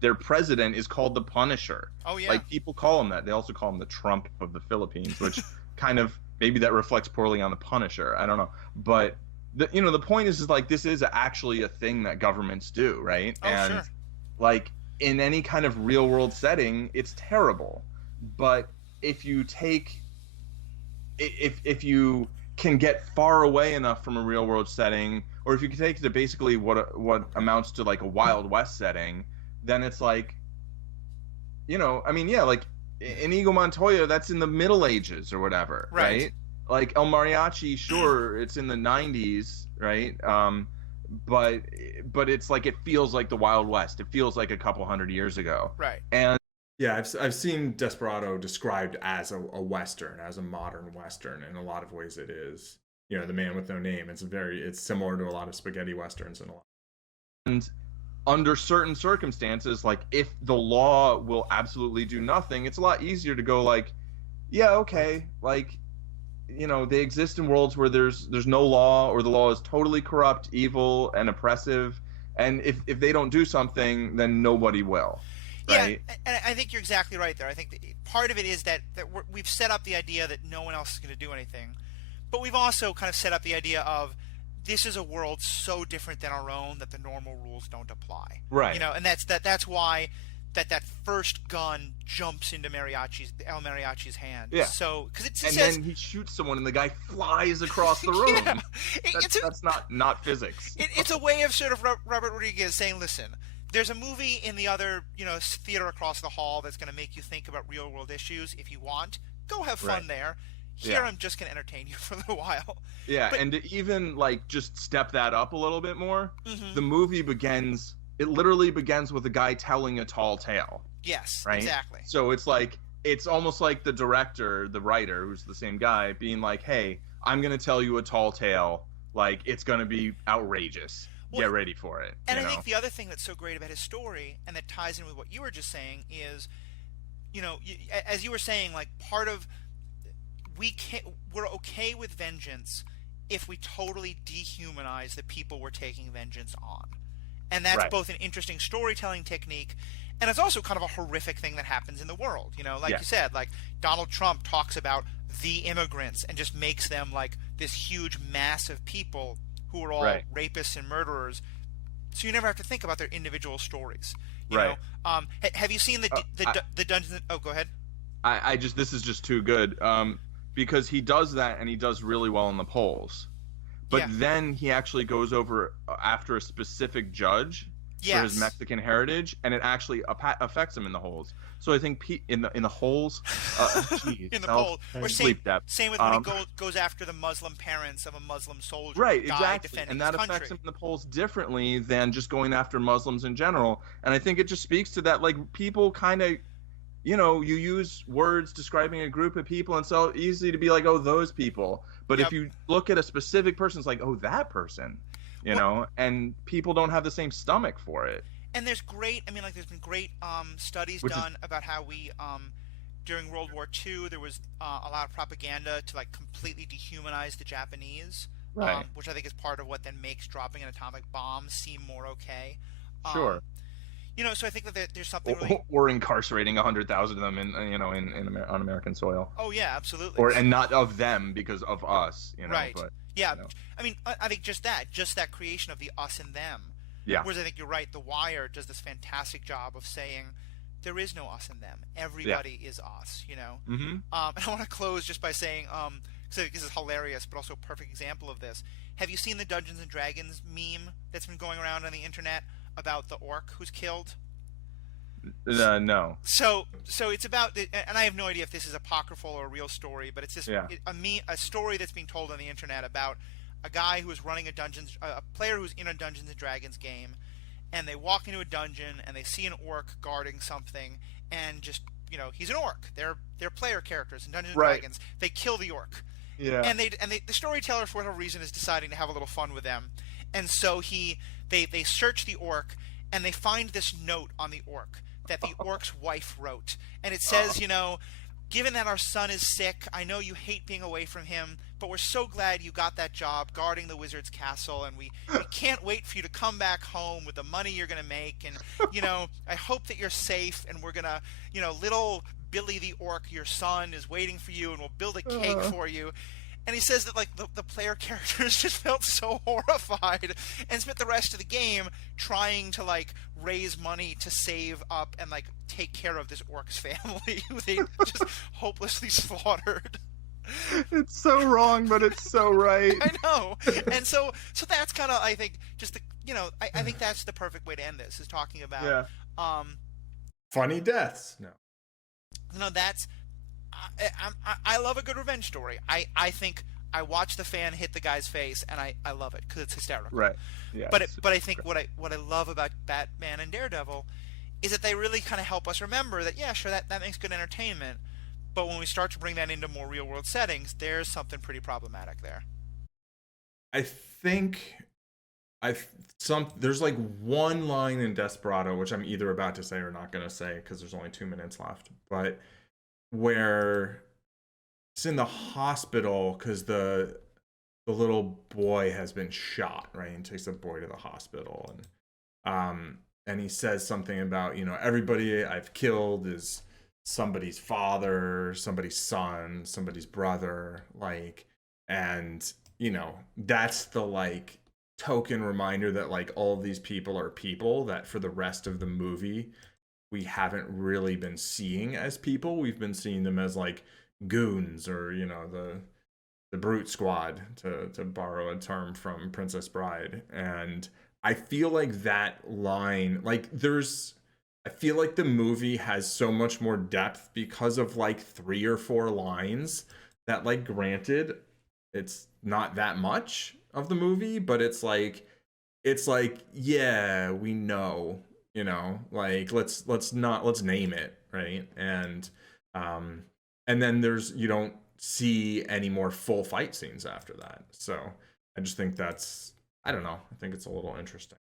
Their president is called the Punisher. Oh yeah. Like people call him that. They also call him the Trump of the Philippines, which kind of maybe that reflects poorly on the Punisher. I don't know, but the point is like this is actually a thing that governments do, right? Oh, and sure. like in any kind of real world setting, it's terrible. But if you can get far away enough from a real world setting, or if you can take it to basically what amounts to like a Wild West setting, then it's like, like Inigo Montoya, that's in the Middle Ages or whatever, right? Like El Mariachi, sure, it's in the 90s, right? But it's like, it feels like the Wild West. It feels like a couple hundred years ago, right? And yeah, I've seen Desperado described as a Western, as a modern Western. In a lot of ways it is. The Man with No Name. It's similar to a lot of spaghetti Westerns and a lot. And under certain circumstances, like if the law will absolutely do nothing, it's a lot easier to go like, yeah, okay, like, they exist in worlds where there's no law, or the law is totally corrupt, evil, and oppressive. And if they don't do something, then nobody will. Right? Yeah, and I think you're exactly right there. I think part of it is that we've set up the idea that no one else is going to do anything, but we've also kind of set up the idea of this is a world so different than our own that the normal rules don't apply. Right. And that's why that first gun jumps into El Mariachi's hand. Yeah. So because it says, then he shoots someone and the guy flies across the room. Yeah. That's not physics. It's a way of sort of Robert Rodriguez saying, listen, there's a movie in the other, theater across the hall that's going to make you think about real world issues. If you want, go have fun there. Here, I'm just going to entertain you for a little while. Yeah, and to even like just step that up a little bit more, the movie it literally begins with a guy telling a tall tale. Yes, right? Exactly. So it's almost like the director, the writer, who's the same guy, being like, hey, I'm going to tell you a tall tale. Like, it's going to be outrageous. get ready for it. And I think the other thing that's so great about his story, and that ties in with what you were just saying, is, as you were saying, like, part of we're okay with vengeance if we totally dehumanize the people we're taking vengeance on. And that's both an interesting storytelling technique, and it's also kind of a horrific thing that happens in the world. Like you said, like Donald Trump talks about the immigrants and just makes them like this huge mass of people who are all rapists and murderers. So you never have to think about their individual stories. You know? Have you seen the Dungeons? Oh, go ahead. This is just too good. Because he does that, and he does really well in the polls. But then he actually goes over after a specific judge for his Mexican heritage, and it actually affects him in the holes. So I think in the holes, in the polls, or same with when he goes after the Muslim parents of a Muslim soldier, right? Exactly, and that affects him in the polls differently than just going after Muslims in general. And I think it just speaks to that, like, people kind of. You use words describing a group of people, and so easy to be like, oh, those people. But if you look at a specific person, it's like, oh, that person, and people don't have the same stomach for it. And there's been great studies done about how we, during World War II, there was a lot of propaganda to like completely dehumanize the Japanese, which I think is part of what then makes dropping an atomic bomb seem more okay. Sure. So I think that there's something or incarcerating 100,000 of them on American soil. Oh yeah, absolutely. And not of them because of us, Right. But, yeah. I mean, I think just that creation of the us and them. Yeah. Whereas I think you're right. The Wire does this fantastic job of saying there is no us and them. Everybody is us. Mm-hmm. And I want to close just by saying, because this is hilarious, but also a perfect example of this. Have you seen the Dungeons and Dragons meme that's been going around on the internet about the orc who's killed? No. So it's about, and I have no idea if this is apocryphal or a real story, but it's just a story that's being told on the internet about a guy who is running a player who's in a Dungeons and Dragons game, and they walk into a dungeon and they see an orc guarding something, and just he's an orc. They're player characters in Dungeons and Dragons. They kill the orc. Yeah. And the storyteller, for whatever reason, is deciding to have a little fun with them, and so they search the orc, and they find this note on the orc that the orc's wife wrote, and it says, given that our son is sick, I know you hate being away from him, but we're so glad you got that job guarding the wizard's castle, and we can't wait for you to come back home with the money you're going to make, and I hope that you're safe, and we're going to, little Billy the orc, your son, is waiting for you, and we'll build a cake for you. And he says that like the player characters just felt so horrified and spent the rest of the game trying to like raise money to save up and like take care of this orc's family who they just hopelessly slaughtered. It's so wrong, but it's so right. I know. And so that's kind of, I think, just the, I think that's the perfect way to end this, is talking about funny deaths. That's I love a good revenge story. I think I watch the fan hit the guy's face, and I love it because it's hysterical. Right. Yeah. But I think what I love about Batman and Daredevil is that they really kind of help us remember that that makes good entertainment, but when we start to bring that into more real world settings, there's something pretty problematic there. I think there's like one line in Desperado, which I'm either about to say or not going to say because there's only 2 minutes left, but where it's in the hospital because the little boy has been shot, right? And takes the boy to the hospital, and he says something about, everybody I've killed is somebody's father, somebody's son, somebody's brother, like, and that's the like token reminder that like all of these people are people that for the rest of the movie we haven't really been seeing as people. We've been seeing them as like goons or, the brute squad, to borrow a term from Princess Bride. And I feel like that line, I feel like the movie has so much more depth because of like 3 or 4 lines that, like, granted, it's not that much of the movie, but it's like, yeah, we know, like let's name it, right? And then you don't see any more full fight scenes after that. So I just think that's I don't know. I think it's a little interesting.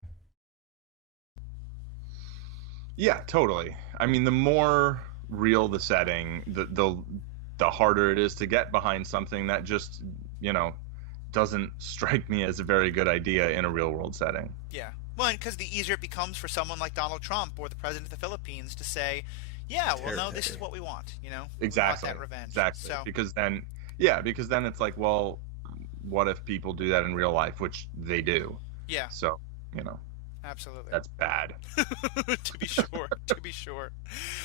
Yeah, totally. I mean, the more real the setting, the harder it is to get behind something that just, doesn't strike me as a very good idea in a real world setting. Yeah. Well, and because the easier it becomes for someone like Donald Trump or the president of the Philippines to say, yeah, well, no, this is what we want, Exactly. We want that revenge. Exactly. So, because then it's like, well, what if people do that in real life, which they do? Yeah. So, absolutely. That's bad. To be sure. To be sure.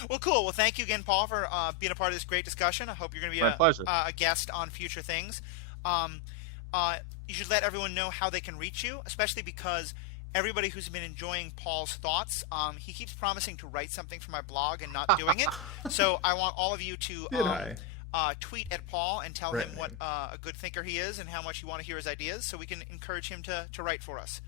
Well, cool. Well, thank you again, Paul, for being a part of this great discussion. I hope you're going to be a guest on future things. You should let everyone know how they can reach you, especially because everybody who's been enjoying Paul's thoughts, he keeps promising to write something for my blog and not doing it. So I want all of you to tweet at Paul and tell him what a good thinker he is and how much you want to hear his ideas, so we can encourage him to write for us.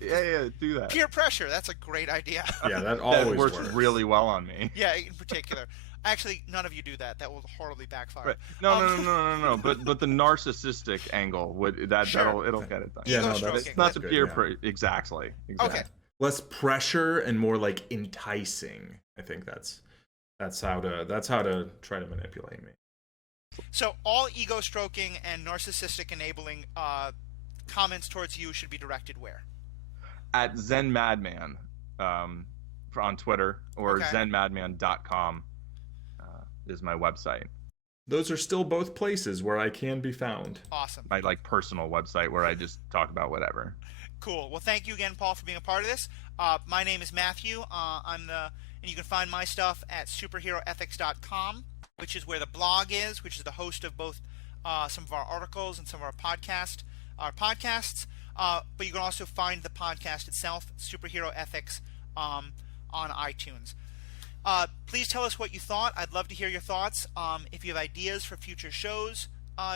Do that. Peer pressure, that's a great idea. Yeah, that always works really well on me. Yeah, in particular. Actually, none of you do that. That will horribly backfire. Right. No. But the narcissistic angle it'll get it done. Yeah, no, that's not the peer exactly. Okay. Less pressure and more like enticing. I think that's how to try to manipulate me. So all ego stroking and narcissistic enabling comments towards you should be directed where? At Zen Madman on Twitter, or zenmadman.com is my website. Those are still both places where I can be found. Awesome. My personal website where I just talk about whatever. Cool. Well, thank you again, Paul, for being a part of this. My name is Matthew. And you can find my stuff at superheroethics.com, which is where the blog is, which is the host of both some of our articles and some of our podcasts. But you can also find the podcast itself, Superhero Ethics, on iTunes. Please tell us what you thought. I'd love to hear your thoughts. If you have ideas for future shows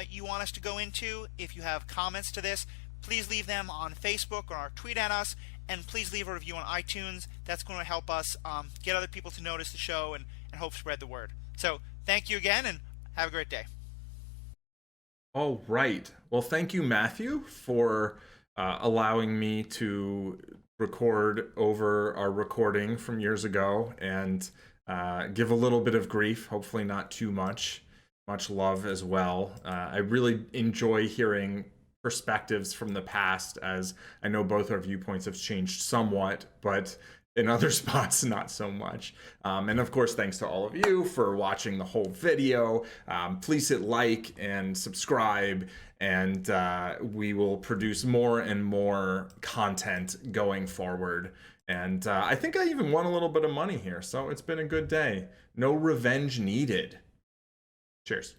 you want us to go into, if you have comments to this, please leave them on Facebook or tweet at us, and please leave a review on iTunes. That's going to help us get other people to notice the show and help spread the word. So thank you again, and have a great day. All right. Well, thank you, Matthew, for allowing me to record over our recording from years ago and give a little bit of grief, hopefully not too much love as well. I really enjoy hearing perspectives from the past, as I know both our viewpoints have changed somewhat, but in other spots, not so much. And of course, thanks to all of you for watching the whole video. Please hit like and subscribe, and we will produce more and more content going forward. And I think I even won a little bit of money here, so it's been a good day. No revenge needed. Cheers.